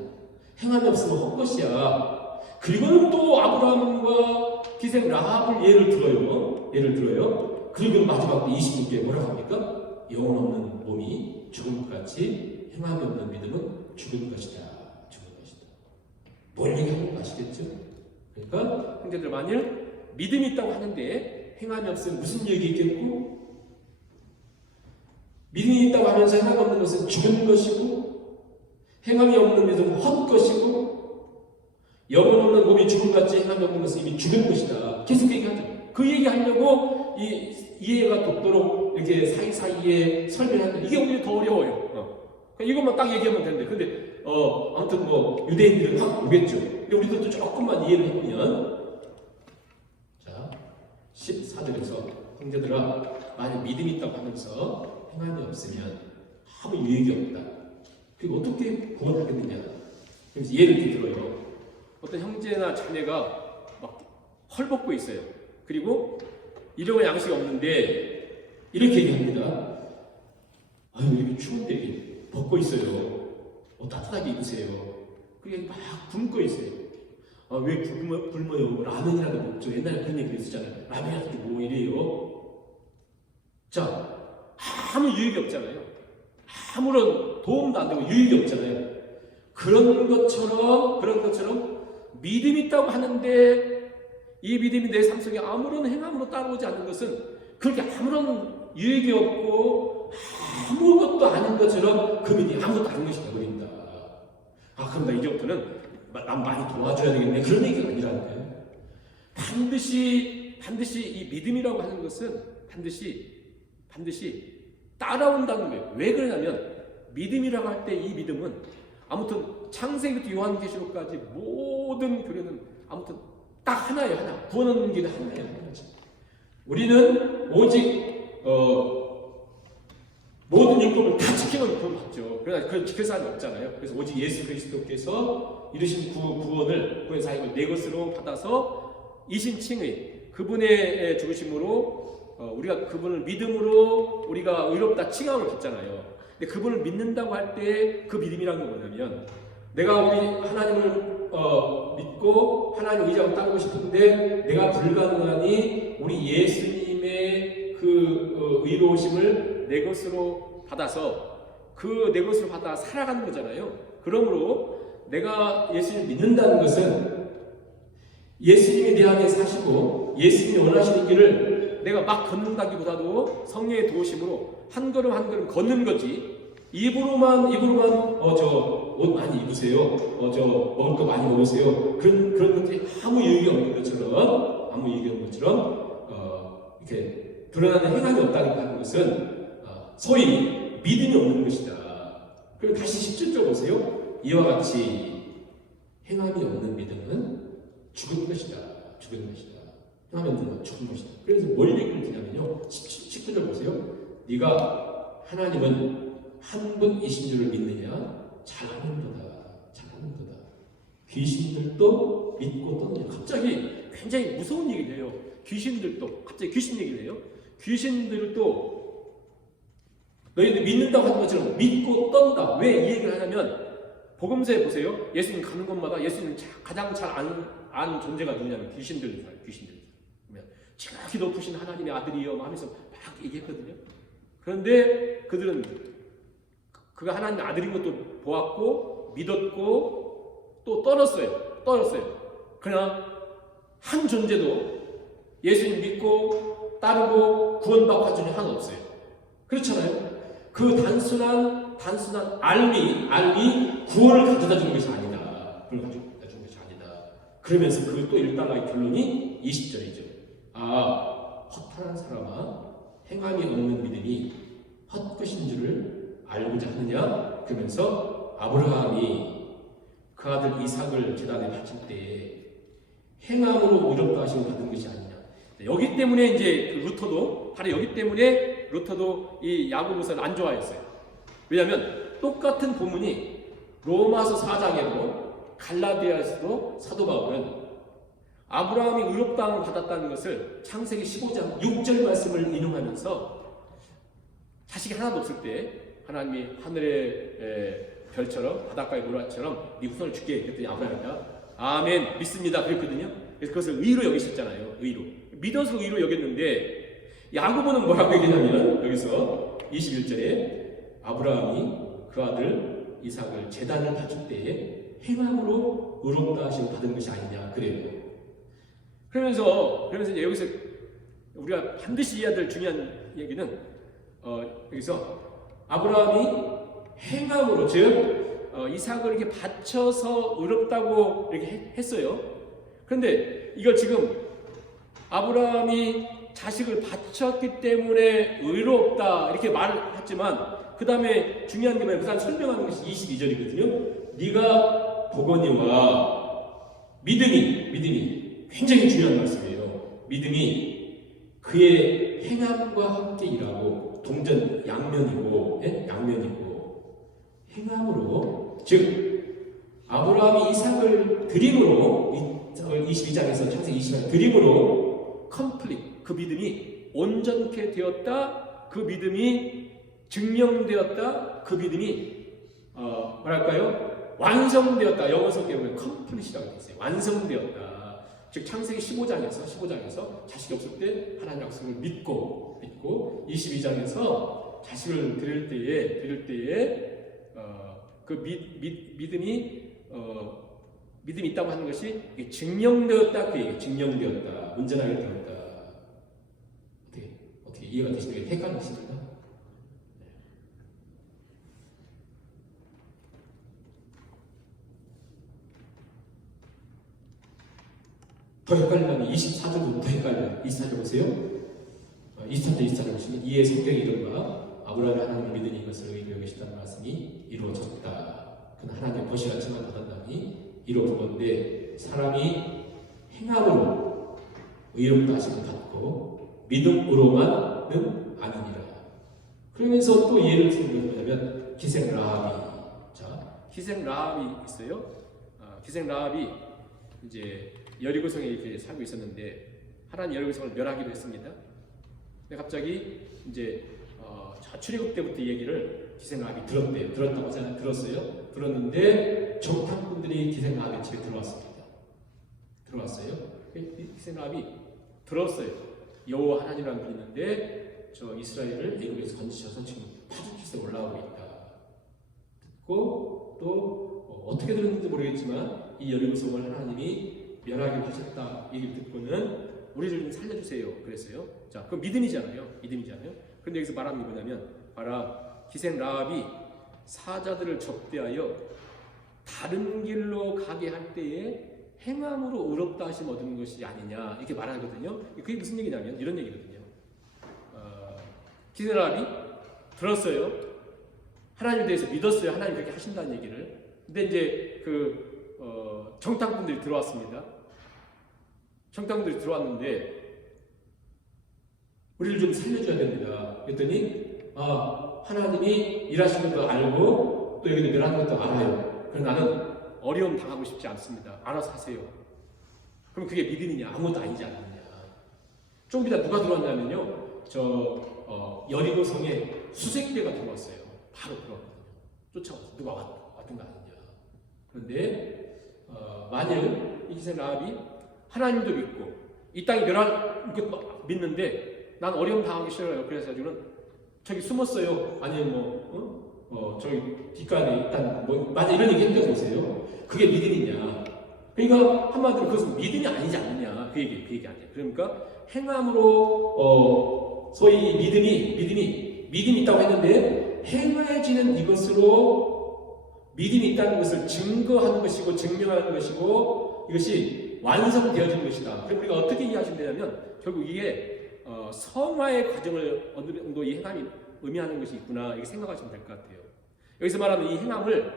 행함이 없으면 헛것이야. 그리고는 또 아브라함과 기생 라합을 예를 들어요. 그리고 마지막 26개 뭐라고 합니까? 영혼 없는 몸이 죽은 것 같이 행함이 없는 믿음은 죽은 것이다. 뭘 얘기하는 거 아시겠죠? 그러니까 형제들 만일 믿음이 있다고 하는데 행함이 없으면 무슨 얘기 있겠고 믿음이 있다고 하면서 행함이 없는 것은 죽은 것이고 행함이 없는 믿음은 헛것이고 영혼 없는 몸이 죽은 것 같이 행함이 없는 것은 이미 죽은 것이다. 계속 얘기하죠. 그 얘기하려고 이해가 돕도록 이렇게 사이사이에 설명하는데 이게 오히려 더 어려워요. 이것만 딱 얘기하면 되는데 근데 아무튼 뭐 유대인들은 확 오겠죠. 근데 우리도 조금만 이해를 해보면 자 14절에서 형제들아 만약 믿음이 있다고 하면서 행함이 없으면 아무 유익이 없다. 그리고 어떻게 구원하겠느냐. 그래서 예를 들어요. 어떤 형제나 자매가 막 헐벗고 있어요. 그리고 일용할 양식이 없는데 이렇게 얘기합니다. 아유 이렇게 추운데 이렇게 벗고 있어요. 따뜻하게 입으세요. 그게 막 굶고 있어요. 아, 왜 굶어요? 라면이라도 먹죠. 옛날에 그런 얘기 했었잖아요. 라면이라도 뭐 이래요. 자, 아무 유익이 없잖아요. 아무런 도움도 안 되고 유익이 없잖아요. 그런 것처럼 믿음이 있다고 하는데 이 믿음이 내 삶 속에 아무런 행함으로 따라오지 않는 것은 그렇게 아무런 유익이 없고 아무것도 아닌 것처럼 그 믿음이 아무것도 아닌 것이 되어버린다. 아, 그럼 나 이제부터는 난 많이 도와줘야 되겠네. 그런 얘기가 아니라는데 반드시 이 믿음이라고 하는 것은 반드시 따라온다는 거예요. 왜 그러냐면 믿음이라고 할 때 이 믿음은 아무튼 창세기부터 요한계시록까지 모든 교회는 아무튼 딱 하나예요. 하나. 구원 얻는 길은 하나예요. 우리는 오직 모든 율법을 다 지키면 구원 받죠. 그러나 그걸 지킬 사람이 없잖아요. 그래서 오직 예수 그리스도께서 이루신 구원의 사역을 내 것으로 받아서 이신칭의 그분의 죽으심으로 우리가 그분을 믿음으로 우리가 의롭다 칭함을 받잖아요. 근데 그분을 믿는다고 할 때 그 믿음이란 게 뭐냐면 내가 우리 하나님을 믿고 하나님 의지하고 따르고 싶은데 내가 불가능하니 우리 예수님의 그 의로우심을 내 것으로 받아서 그 내 것으로 받아 살아가는 거잖아요. 그러므로 내가 예수님을 믿는다는 것은 예수님이 내 안에 사시고 예수님이 원하시는 길을 내가 막 걷는다기보다도 성령의 도우심으로 한 걸음 한 걸음 걷는 거지. 입으로만 옷 많이 입으세요. 먹을 거 많이 먹으세요. 그런 것들이 아무 유익이 없는 것처럼 이렇게 드러나는 행함이 없다는 하는 것은 소위 믿음이 없는 것이다. 그리고 다시 17절 보세요. 이와 같이 행함이 없는 믿음은 죽은 것이다. 행함이 없는 건 죽은 것이다. 그래서 뭘 얘기를 드냐면요. 19절 보세요. 네가 하나님은 한 분이신 줄을 믿느냐? 잘하는도다. 귀신들도 믿고 떠느냐? 갑자기 굉장히 무서운 얘기를 해요. 귀신들도 갑자기 귀신 얘기를 해요. 귀신들도 너희들 믿는다고 하는 것처럼 믿고 떤다. 왜 이 얘기를 하냐면 복음서에 보세요. 예수님 가는 곳마다 예수님 가장 잘 아는 존재가 누구냐면 귀신들. 지극히 높으신 하나님의 아들이여 하면서 막 얘기했거든요. 그런데 그들은 그가 하나님의 아들인 것도 보았고 믿었고 또 떨었어요. 그러나 한 존재도 예수님 믿고 따르고 구원받고 한 존재 하나 없어요. 그렇잖아요. 그 단순한 알미 구원을 가져다 주는 것이 아니다. 그걸 가져다 주는 것이 아니다. 그러면서 그 또 일단의 결론이 20절이죠. 허탄한 사람아, 행함이 없는 믿음이 헛것인 줄을 알고자 하느냐? 그러면서 아브라함이 그 아들 이삭을 제단에 바칠 때에 행함으로 의롭다 하심을 받은 것이 아니냐. 여기 때문에 이제 바로 여기 때문에 루터도 이 야고보서를 안 좋아했어요. 왜냐하면 똑같은 본문이 로마서 4장에도 갈라디아에서도 사도 바울은 아브라함이 의롭다함을 받았다는 것을 창세기 15장 6절 말씀을 인용하면서 자식이 하나도 없을 때 하나님이 하늘의 별처럼 바닷가의 모래처럼 네 후손을 주게 했더니 아브라함이가 아멘 믿습니다 그랬거든요. 그래서 그것을 의로 여기셨잖아요. 의로 믿어서 의로 여겼는데 야고보는 뭐라고 얘기하냐면 여기서 21절에 아브라함이 그 아들 이삭을 제단을 바칠 때에 행함으로 의롭다 하심을 받은 것이 아니냐 그래요. 그러면서 이제 여기서 우리가 반드시 이해해야 될 중요한 얘기는 여기서 아브라함이 행함으로 즉 이삭을 이렇게 바쳐서 의롭다고 이렇게 했어요. 그런데 이걸 지금 아브라함이 자식을 바쳤기 때문에 의롭다 이렇게 말을 했지만 그 다음에 중요한 게 뭐냐면 그 다음 설명하는 것이 22절이거든요. 네가 보거니와 믿음이 굉장히 중요한 말씀이에요. 믿음이 그의 행함과 함께 일하고 동전 양면이고 행함으로 즉 아브라함이 이삭을 드림으로 22장에서 창세기 22장 드림으로 컴플릿 그 믿음이 온전케 되었다. 그 믿음이 증명되었다. 그 믿음이 뭐랄까요? 완성되었다. 영어 성경에 보면 컴플릿이라고 되어 있어요. 완성되었다. 즉 창세기 15장에서 자식이 없을 때 하나님 약속을 믿고 22장에서 자식을 드릴 때에 그 믿음이 있다고 하는 것이 증명되었다. 그 얘기 증명되었다. 온전하게 되었다. 어떻게 이해가 되시나요? 헷갈리십니까? 더 헷갈리면 24절부터 헷갈려요. 24절 보세요. 24절 보시면 이에 성경의 이름과 아브라함이 하나님을 믿으니 이것을 의로 여기시다는 말씀이 이루어졌다. 그는 하나님의 보시같지만 받았다니 이루어졌는데 사람이 행함으로 의롭다 하심을 받고 믿음으로만은 아니니라. 그러면서 또 예를 드는 것은 뭐냐면 기생 라합이 기생 라합이 있어요. 기생 라합이 이제 여리고성에 이렇게 살고 있었는데 하나님 여리고성을 멸하기로 했습니다. 근데 갑자기 이제 저 출애굽 때부터 이 얘기를 기생 라합이 들었대요. 들었다고 하잖아요. 들었는데 정탐꾼들이 기생 라합의 집에 들어왔어요. 기생 라합이 들었어요. 여호와 하나님이라는 분이 있는데 저 이스라엘을 애굽에서 건지셔서 지금 파주빛에 올라오고 있다. 듣고 또 어떻게 들었는지 모르겠지만 이 여리고성을 하나님이 멸하기로 하셨다 얘기를 듣고는 우리를 좀 살려주세요 그랬어요. 자, 그건 믿음이잖아요. 그런데 여기서 말하는 게 뭐냐면 봐라 기생 라합이 사자들을 접대하여 다른 길로 가게 할 때에 행함으로 의롭다 하심 얻은 것이 아니냐 이렇게 말하거든요. 그게 무슨 얘기냐면 이런 얘기거든요. 기생 라합이 들었어요. 하나님에 대해서 믿었어요. 하나님 그렇게 하신다는 얘기를. 근데 이제 정탐꾼들이 들어왔습니다. 정탐꾼들이 들어왔는데 우리를 좀 살려줘야 됩니다. 그랬더니 하나님이 일하시는 것도 알고 또 여기도 멸하는 것도 알아요. 그래서 나는 어려움 당하고 싶지 않습니다. 알아서 하세요. 그럼 그게 믿음이냐? 아무것도 아니지 않느냐. 좀 이따 누가 들어왔냐면요. 여리고성에 수색대가 들어왔어요. 바로 들어왔거든요. 쫓아와서 누가 왔던 거 아니냐. 그런데 만일 이 기생 라합이 하나님도 믿고 이 땅이 멸할 이렇게 믿는데 난 어려움 당하기 싫어요. 그래서는 저기 숨었어요. 아니면 저기 뒷간에 일단 맞아 이런 얘기 했다고 보세요. 그게 믿음이냐? 그러니까 한마디로 그것은 믿음이 아니지 않느냐? 그 얘기 아니에요. 그러니까 행함으로 소위 믿음이 있다고 했는데 행해지는 이것으로 믿음이 있다는 것을 증거하는 것이고 증명하는 것이고 이것이 완성되어지는 것이다. 그럼 우리가 어떻게 이해하시면 되냐면 결국 이게 성화의 과정을 어느 정도 이 행함이 의미하는 것이 있구나 이렇게 생각하시면 될 것 같아요. 여기서 말하는 이 행함을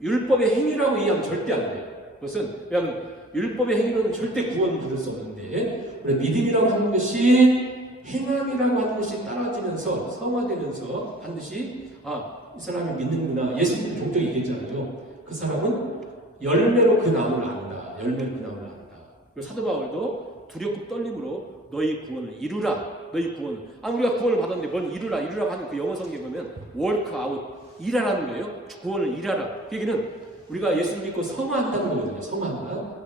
율법의 행위라고 이해하면 절대 안 돼요. 그것은 왜냐하면 율법의 행위로는 절대 구원을 받을 수 없는데 우리 믿음이라고 하는 것이 행함이라고 하는 것이 따라지면서 성화되면서 반드시 이 사람이 믿는구나. 예수님도 종종 얘기했잖아요. 그 사람은 열매로 그 나무를 안다. 열매로 그 나무를 안다. 그리고 사도 바울도 두렵고 떨림으로 너희 구원을 이루라. 너희 구원을. 우리가 구원을 받았는데 뭔 이루라고 하는 그 영어 성경에 보면 work out 일하라는 거예요. 구원을 일하라. 그 얘기는 우리가 예수 믿고 성화한다는 거거든요. 성화한다.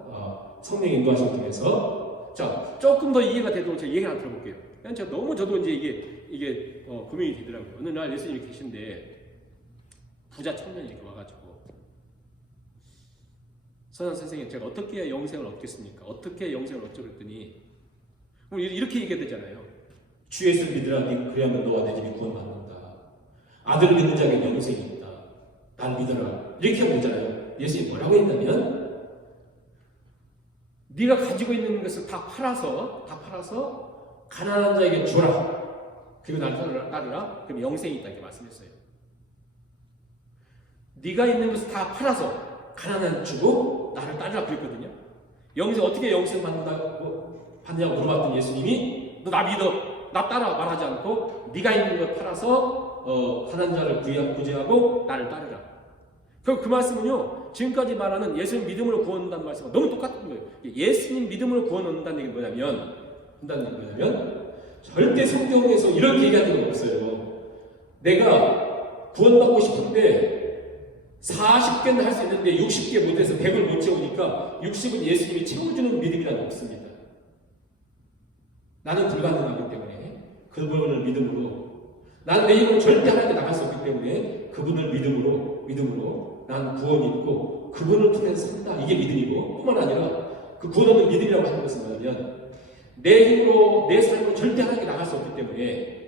성령 인도하심을 통해서. 자, 조금 더 이해가 되도록 제가 얘기 하나 들어볼게요. 그냥 저도 이제 이게 고민이 되더라고요. 어느 날 예수님이 계신데 부자 청년이 이렇게 와가지고 선생님 제가 어떻게 영생을 얻겠습니까? 어떻게 영생을 얻죠? 그랬더니 이렇게 얘기해야 되잖아요. 주 예수를 믿으라. 그래야만 너와 내 집이 구원받는다. 아들을 믿는 자에게 영생이 있다. 날 믿어라. 이렇게 하면 되잖아요. 예수님이 뭐라고 했냐면 네가 가지고 있는 것을 다 팔아서 가난한 자에게 주라. 그리고 나를 따르라. 그럼 영생이 있다 이렇게 말씀했어요. 네가 있는 것을 다 팔아서 가난한 주고 나를 따르라 그랬거든요. 어떻게 영생 받냐고 물어봤더니 예수님이 너 나 믿어. 나 따라 말하지 않고 네가 있는 것 팔아서 가난한 자를 구제하고 나를 따르라. 그 말씀은요 지금까지 말하는 예수님 믿음으로 구원 얻는다는 말씀과 너무 똑같은 거예요. 예수님 믿음으로 구원 얻는다는 얘기는 뭐냐면 절대 성경에서 이렇게 얘기하는 건 없어요. 내가 구원받고 싶은데 40개는 할 수 있는데 60개 못해서 100을 못 채우니까 60은 예수님이 채워주는 믿음이라는 없습니다. 나는 불가능하기 때문에 그분을 믿음으로 나는 내 힘으로 절대 하나님께 나갈 수 없기 때문에 그분을 믿음으로 나는 구원이 있고 그분을 통해서 산다. 이게 믿음이고 뿐만 아니라 그 구원 없는 믿음이라고 하는 것은 뭐냐면 내 힘으로 내 삶으로 절대 하나님께 나갈 수 없기 때문에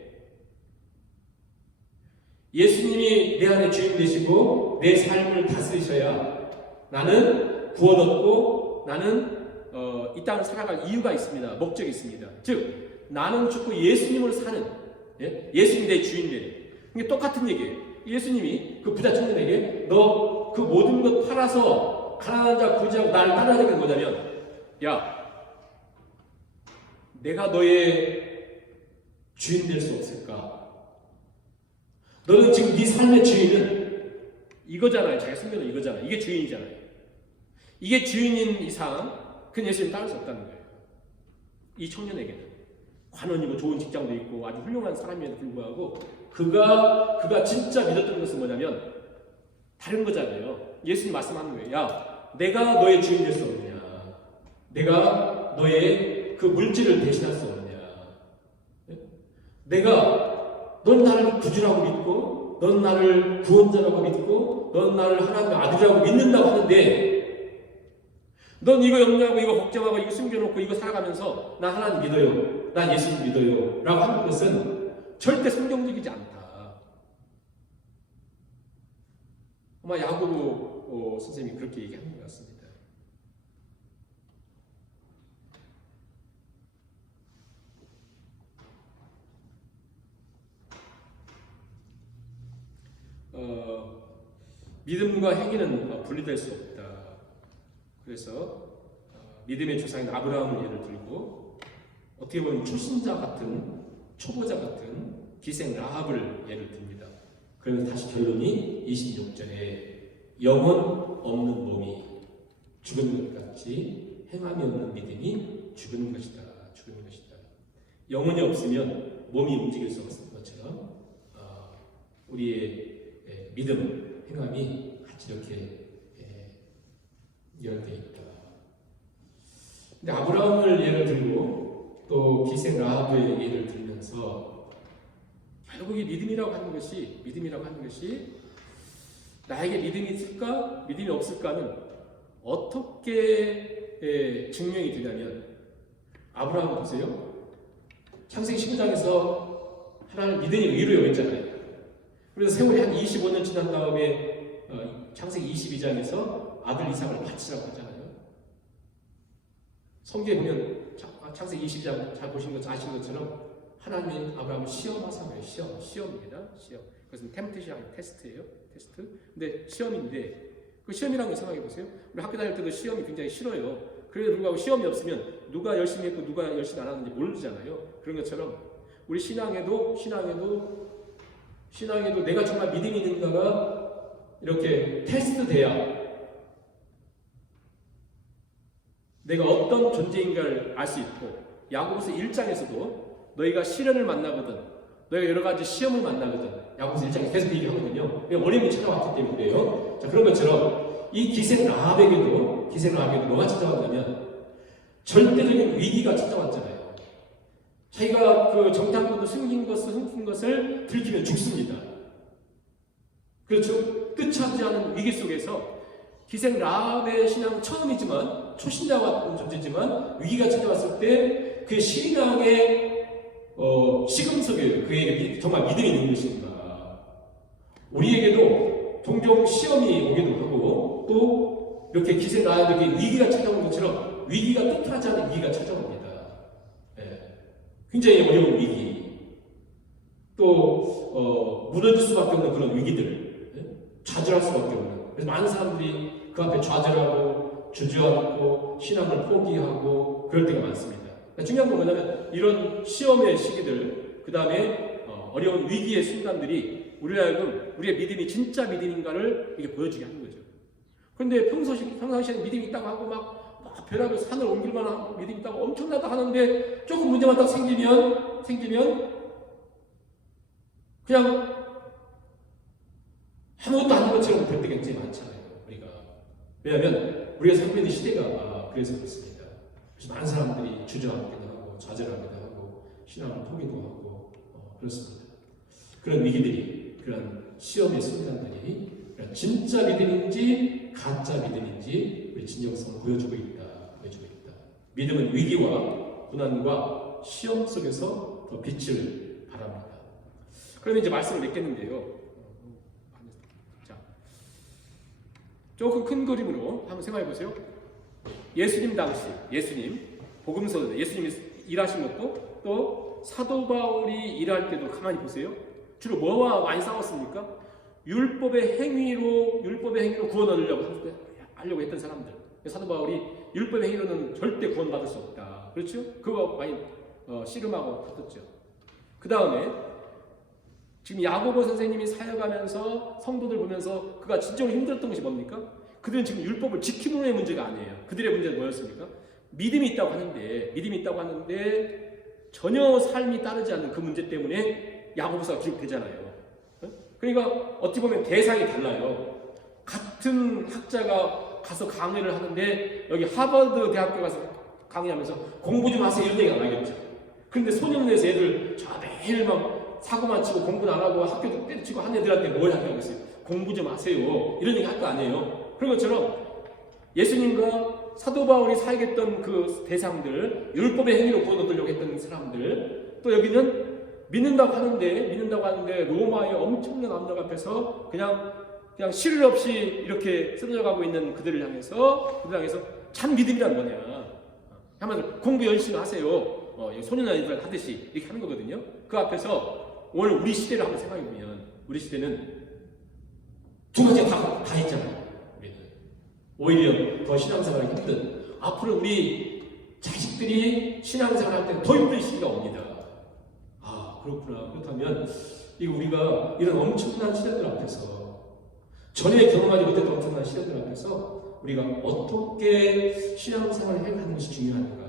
예수님이 내 안에 주인 되시고 내 삶을 다스리셔야 나는 구원 얻고 나는 이 땅을 살아갈 이유가 있습니다. 목적이 있습니다. 즉 나는 죽고 예수님을 사는 예수님이 내 주인 되는 이게 똑같은 얘기예요. 예수님이 그 부자 청년에게 너 그 모든 것 팔아서 가난한 자 구제하고 나를 따르는 게 뭐냐면 야 내가 너의 주인 될 수 없을까? 너는 지금 네 삶의 주인은 이거잖아요. 자기 생명은 이거잖아요. 이게 주인이잖아요. 이게 주인인 이상 그는 예수님 따를 수 없다는 거예요. 이 청년에게는 관원이고 좋은 직장도 있고 아주 훌륭한 사람임에도 불구하고 그가 진짜 믿었던 것은 뭐냐면 다른 거잖아요. 예수님 말씀하는 거예요. 야, 내가 너의 주인 될 수 없느냐? 내가 너의 그 물질을 대신할 수 없느냐? 넌 나를 구주라고 믿고, 넌 나를 구원자라고 믿고, 넌 나를 하나님의 아들이라고 믿는다고 하는데, 넌 이거 염려하고, 이거 걱정하고, 이거 숨겨놓고, 이거 살아가면서, 나 하나님 믿어요. 난 예수님 믿어요. 라고 하는 것은 절대 성경적이지 않다. 아마 야고보 선생님이 그렇게 얘기하는 것 같습니다. 믿음과 행위는 분리될 수 없다. 그래서 믿음의 조상인 아브라함을 예를 들고 어떻게 보면 초신자 같은 초보자 같은 기생 라합을 예를 듭니다. 그러면서 다시 결론이 26절에 영혼 없는 몸이 죽은 것 같이 행함이 없는 믿음이 죽은 것이다. 죽은 것이다. 영혼이 없으면 몸이 움직일 수 없는 것처럼 우리의 믿음, 행함이 같이 이렇게 연결되어 있다. 근데 아브라함을 예를 들고 또 기생 라합의 예를 들면서 결국 이 믿음이라고 하는 것이 나에게 믿음이 있을까 믿음이 없을까는 어떻게 증명이 되냐면 아브라함 보세요. 창세기 19장에서 하나님 믿음이 의로 여겼잖아요. 그래서 세월이 한 25년 지난 다음에 창세기 22장에서 아들 이삭을 바치라고 하잖아요. 성경에 보면 창세기 22장 잘 보신 것 아시는 것처럼 하나님이 아브라함을 시험하사고요. 시험입니다. 시험. 그것은 템트시 아니고 테스트예요. 테스트. 근데 시험인데 그 시험이라는 거 생각해 보세요. 우리 학교 다닐 때도 시험이 굉장히 싫어요. 그래도 불구하고 시험이 없으면 누가 열심히 했고 누가 열심히 안 하는지 모르잖아요. 그런 것처럼 우리 신앙에도 내가 정말 믿음이 있는가가 이렇게 테스트돼야 내가 어떤 존재인가를 알 수 있고 야고보서 1장에서도 너희가 시련을 만나거든 너희가 여러 가지 시험을 만나거든 야고보서 1장에 계속 얘기하거든요. 어려움이 찾아왔기 때문에 그래요. 자, 그런 것처럼 이 기생 라합에게도 뭐가 찾아왔냐면 절대적인 위기가 찾아왔잖아요. 자기가 그 정탐꾼도 숨긴 것을 들키면 죽습니다. 그렇죠? 뜻하지 않은 위기 속에서 기생 라합의 신앙은 처음이지만 초신자와 같은 존재지만 위기가 찾아왔을 때 그 신앙의 시금석에 그에게 정말 믿음이 있는 것인가. 우리에게도 종종 시험이 오기도 하고 또 이렇게 기생 라합에게 위기가 찾아오는 것처럼 위기가 뜻하지 않은 위기가 찾아옵니다. 네. 굉장히 어려운 위기 또 무너질 수밖에 없는 그런 위기들 네? 좌절할 수밖에 없는 그래서 많은 사람들이 그 앞에 좌절하고 주저앉고 신앙을 포기하고 그럴 때가 많습니다. 중요한 건 뭐냐면 이런 시험의 시기들 그 다음에 어려운 위기의 순간들이 우리를 하여금 우리의 믿음이 진짜 믿음인가를 이게 보여주게 하는 거죠. 그런데 평상시에는 믿음이 있다고 하고 막 벼락을 산을 옮길 만한 믿음이 있다고 엄청나다 하는데 조금 문제만 딱 생기면 그냥 아무것도 아닌 것처럼 될 때가 굉장히 많잖아요. 우리가 왜냐하면 우리가 살고 있는 시대가 그래서 그렇습니다. 그래서 많은 사람들이 주저앉기도 하고 좌절하기도 하고 신앙을 포기도 하고 그렇습니다. 그런 위기들이 그런 시험의 순간들이 진짜 믿음인지 가짜 믿음인지 우리 진정성을 보여주고 있다. 믿음은 위기와 고난과 시험 속에서 더 빛을 발합니다. 그러면 이제 말씀을 맺겠는데요. 자, 조금 큰 그림으로 한번 생각해 보세요. 예수님 당시, 복음서, 예수님이 일하신 것도 또 사도 바울이 일할 때도 가만히 보세요. 주로 뭐와 많이 싸웠습니까? 율법의 행위로 구원 얻으려고 했던 사람들. 사도 바울이 율법의 행위로는 절대 구원받을 수 없다. 그렇죠? 그거 많이 씨름하고 붙었죠. 그 다음에 지금 야고보 선생님이 사역하면서 성도들 보면서 그가 진정으로 힘들었던 것이 뭡니까? 그들은 지금 율법을 지킴으로의 문제가 아니에요. 그들의 문제는 뭐였습니까? 믿음이 있다고 하는데 전혀 삶이 따르지 않는 그 문제 때문에 야고보서가 기록되잖아요. 그러니까 어찌 보면 대상이 달라요. 같은 학자가 가서 강의를 하는데 여기 하버드 대학교 가서 강의하면서 공부 좀 하세요 이런 얘기가 나겠죠. 그런데 소년에서 애들 매일 막 사고만 치고 공부는 안 하고 학교도 때려치고 한 애들한테 뭘 하려고 했어요. 공부 좀 하세요 이런 얘기 할 거 아니에요. 그런 것처럼 예수님과 사도 바울이 사역했던 그 대상들, 율법의 행위로 구원 얻으려고 했던 사람들, 또 여기는 믿는다고 하는데 로마의 엄청난 압력 앞에서 그냥 실을 없이 이렇게 쓰러져 가고 있는 그들을 향해서 참 믿음이란 뭐냐? 한마디로 공부 열심히 하세요. 소년 아이들 하듯이 이렇게 하는 거거든요. 그 앞에서 오늘 우리 시대를 한번 생각해 보면 우리 시대는 두 가지 다 있잖아요. 오히려 더 신앙생활이 힘든 앞으로 우리 자식들이 신앙생활 할 때 더 힘든 시기가 옵니다. 아 그렇구나. 그렇다면 우리가 이런 엄청난 시대들 앞에서 전에 경험하지 못했던 엄청난 시대들 앞에서 우리가 어떻게 신앙생활을 해가는 것이 중요한가.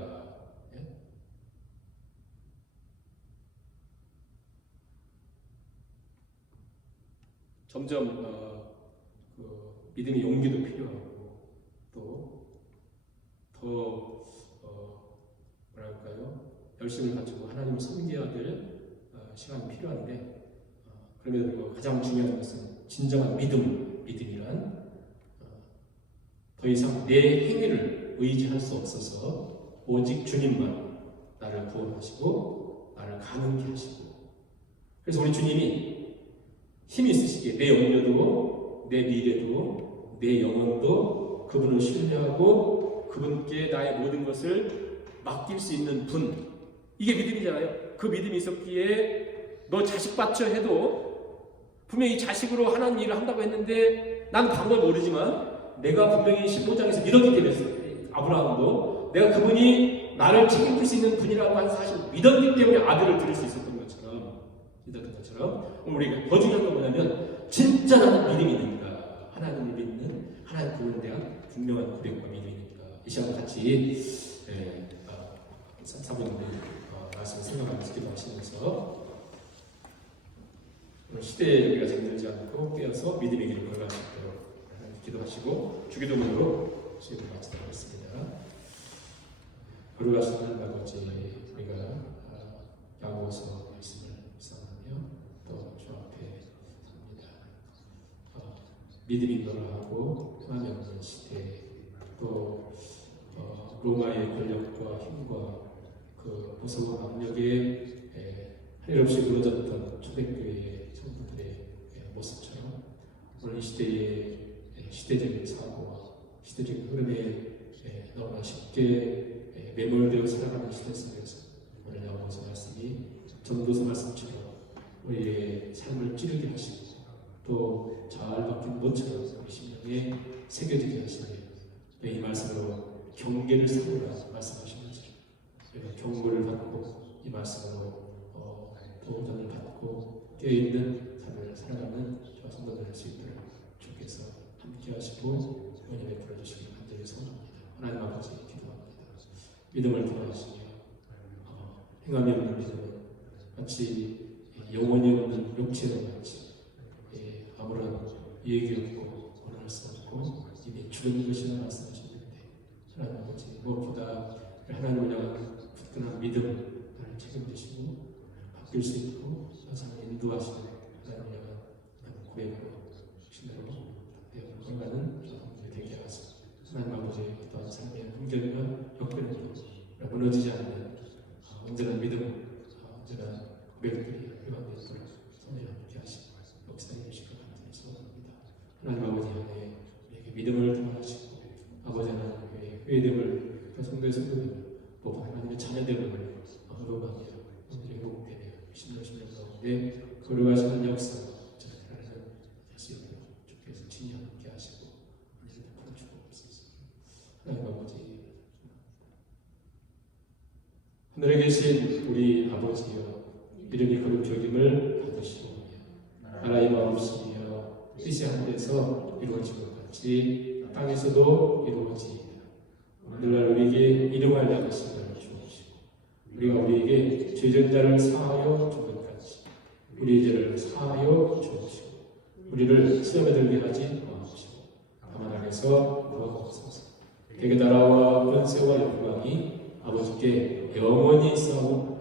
점점 믿음의 용기도 필요하고 또 더 열심을 가지고 하나님을 섬겨야 될 시간이 필요한데 그럼에도 불구하고 가장 중요한 것은 진정한 믿음이란 더 이상 내 행위를 의지할 수 없어서 오직 주님만 나를 구원하시고 나를 가능케 하시고 그래서 우리 주님이 힘이 있으시기에 내 염려도 내 미래도 내 영혼도 그분을 신뢰하고 그분께 나의 모든 것을 맡길 수 있는 분 이게 믿음이잖아요. 그 믿음이 있었기에 너 자식 받쳐 해도 분명히 자식으로 하나님 일을 한다고 했는데 난 방법을 모르지만 내가 분명히 15장에서 믿었기 때문에 아브라함도 내가 그분이 나를 책임질 수 있는 분이라고 하는 사실을 믿었기 때문에 아들을 드릴 수 있었던 것처럼 우리가 더 중요한 건 뭐냐면 진짜 나는 믿음이 있는가 하나님을 믿는 하나님 그분에 대한 분명한 고백과 믿음이 있는가 이 시간에 같이 사모님들 말씀을 생각하면서 기도하시면서 시대에 우리가 잠들지 않고 깨어서 믿음의 길을 걸어갈 수 있도록 기도하시고 주기도문으로 시간을 마치도록 하겠습니다. 걸어가시는 하나님 아버지 우리가 야고보서 말씀을 묵상하며 또 주 앞에 섭니다. 믿음이 너라하고 희망이 없는 시대 또 로마의 권력과 힘과 그 무서운 압력에 한일없이 무너졌던 초대교회의 성도들의 모습처럼 오늘 이 시대의 시대적인 사고와 시대적인 흐름에 너무나 쉽게 매몰되어 살아가는 시대 속에서 오늘 야고보서 말씀이 전도서 말씀처럼 우리의 삶을 찌르게 하시고 또 잘 바뀐 못처럼 우리 심령에 새겨지게 하시니 이 말씀으로 경계를 세우라 말씀하시면서 우리가 경고를 받고 이 말씀으로 도전을 받고 깨어있는 삶을 살아가는 저와 성도들 할 수 있도록 주께서 함께 하시고 은혜 베풀어 주시기 간절히 소원합니다. 하나님 아버지 기도합니다. 믿음을 더하시며 행함이 없는 믿음은 마치 영혼이 없는 육체와 같이 아무런 얘기 없고 원할 수 없고 이미 죽은 것이라 말씀하셨는데 하나님 아버지 무엇보다 하나님을 향한 굳건한 믿음 나를 책임지시고 바뀔 수 있고 항상 인도하시는 하나님을 향한 고백으로 신뢰로 건강한 저동들이 되게 하소서. 하나님 아버지 어떠한 삶의 환경이나 역변에도 무너지지 않는 온전한 믿음 온전한 고백들이 회복되도록 성령 함께 하시고 역사해 주시기 간절히 소원합니다. 하나님 아버지 안에 우리에게 믿음을 더하시고 아버지 하나님의 회됨을 성도의 성도들 또 하나님의 자녀됨을 얻어가며 오늘의 회복되며 신도시는 가운데 걸어가시는 역사 저희들은 할수 있도록 주께서 친히 함께 하시고 우리를 풀어주고 없으소서. 하나님 아버지 하늘에 계신 우리 아버지여 이름이 거룩히 여김을 받으시오며 나라의 마음이시여 뜻이 하늘에서 이루어지고 같이 땅에서도 이루어지이다. 오늘날 우리에게 일용할 양식을 주옵시고 우리가 우리에게 죄진 자를 사하여 준 것 같이 우리의 죄를 사하여 주옵시고 우리를 시험에 들게 하지 마옵시고 다만 악에서 구하옵소서. 대개 나라와 권세와 영광이 아버지께 영원히 있사옵나이다.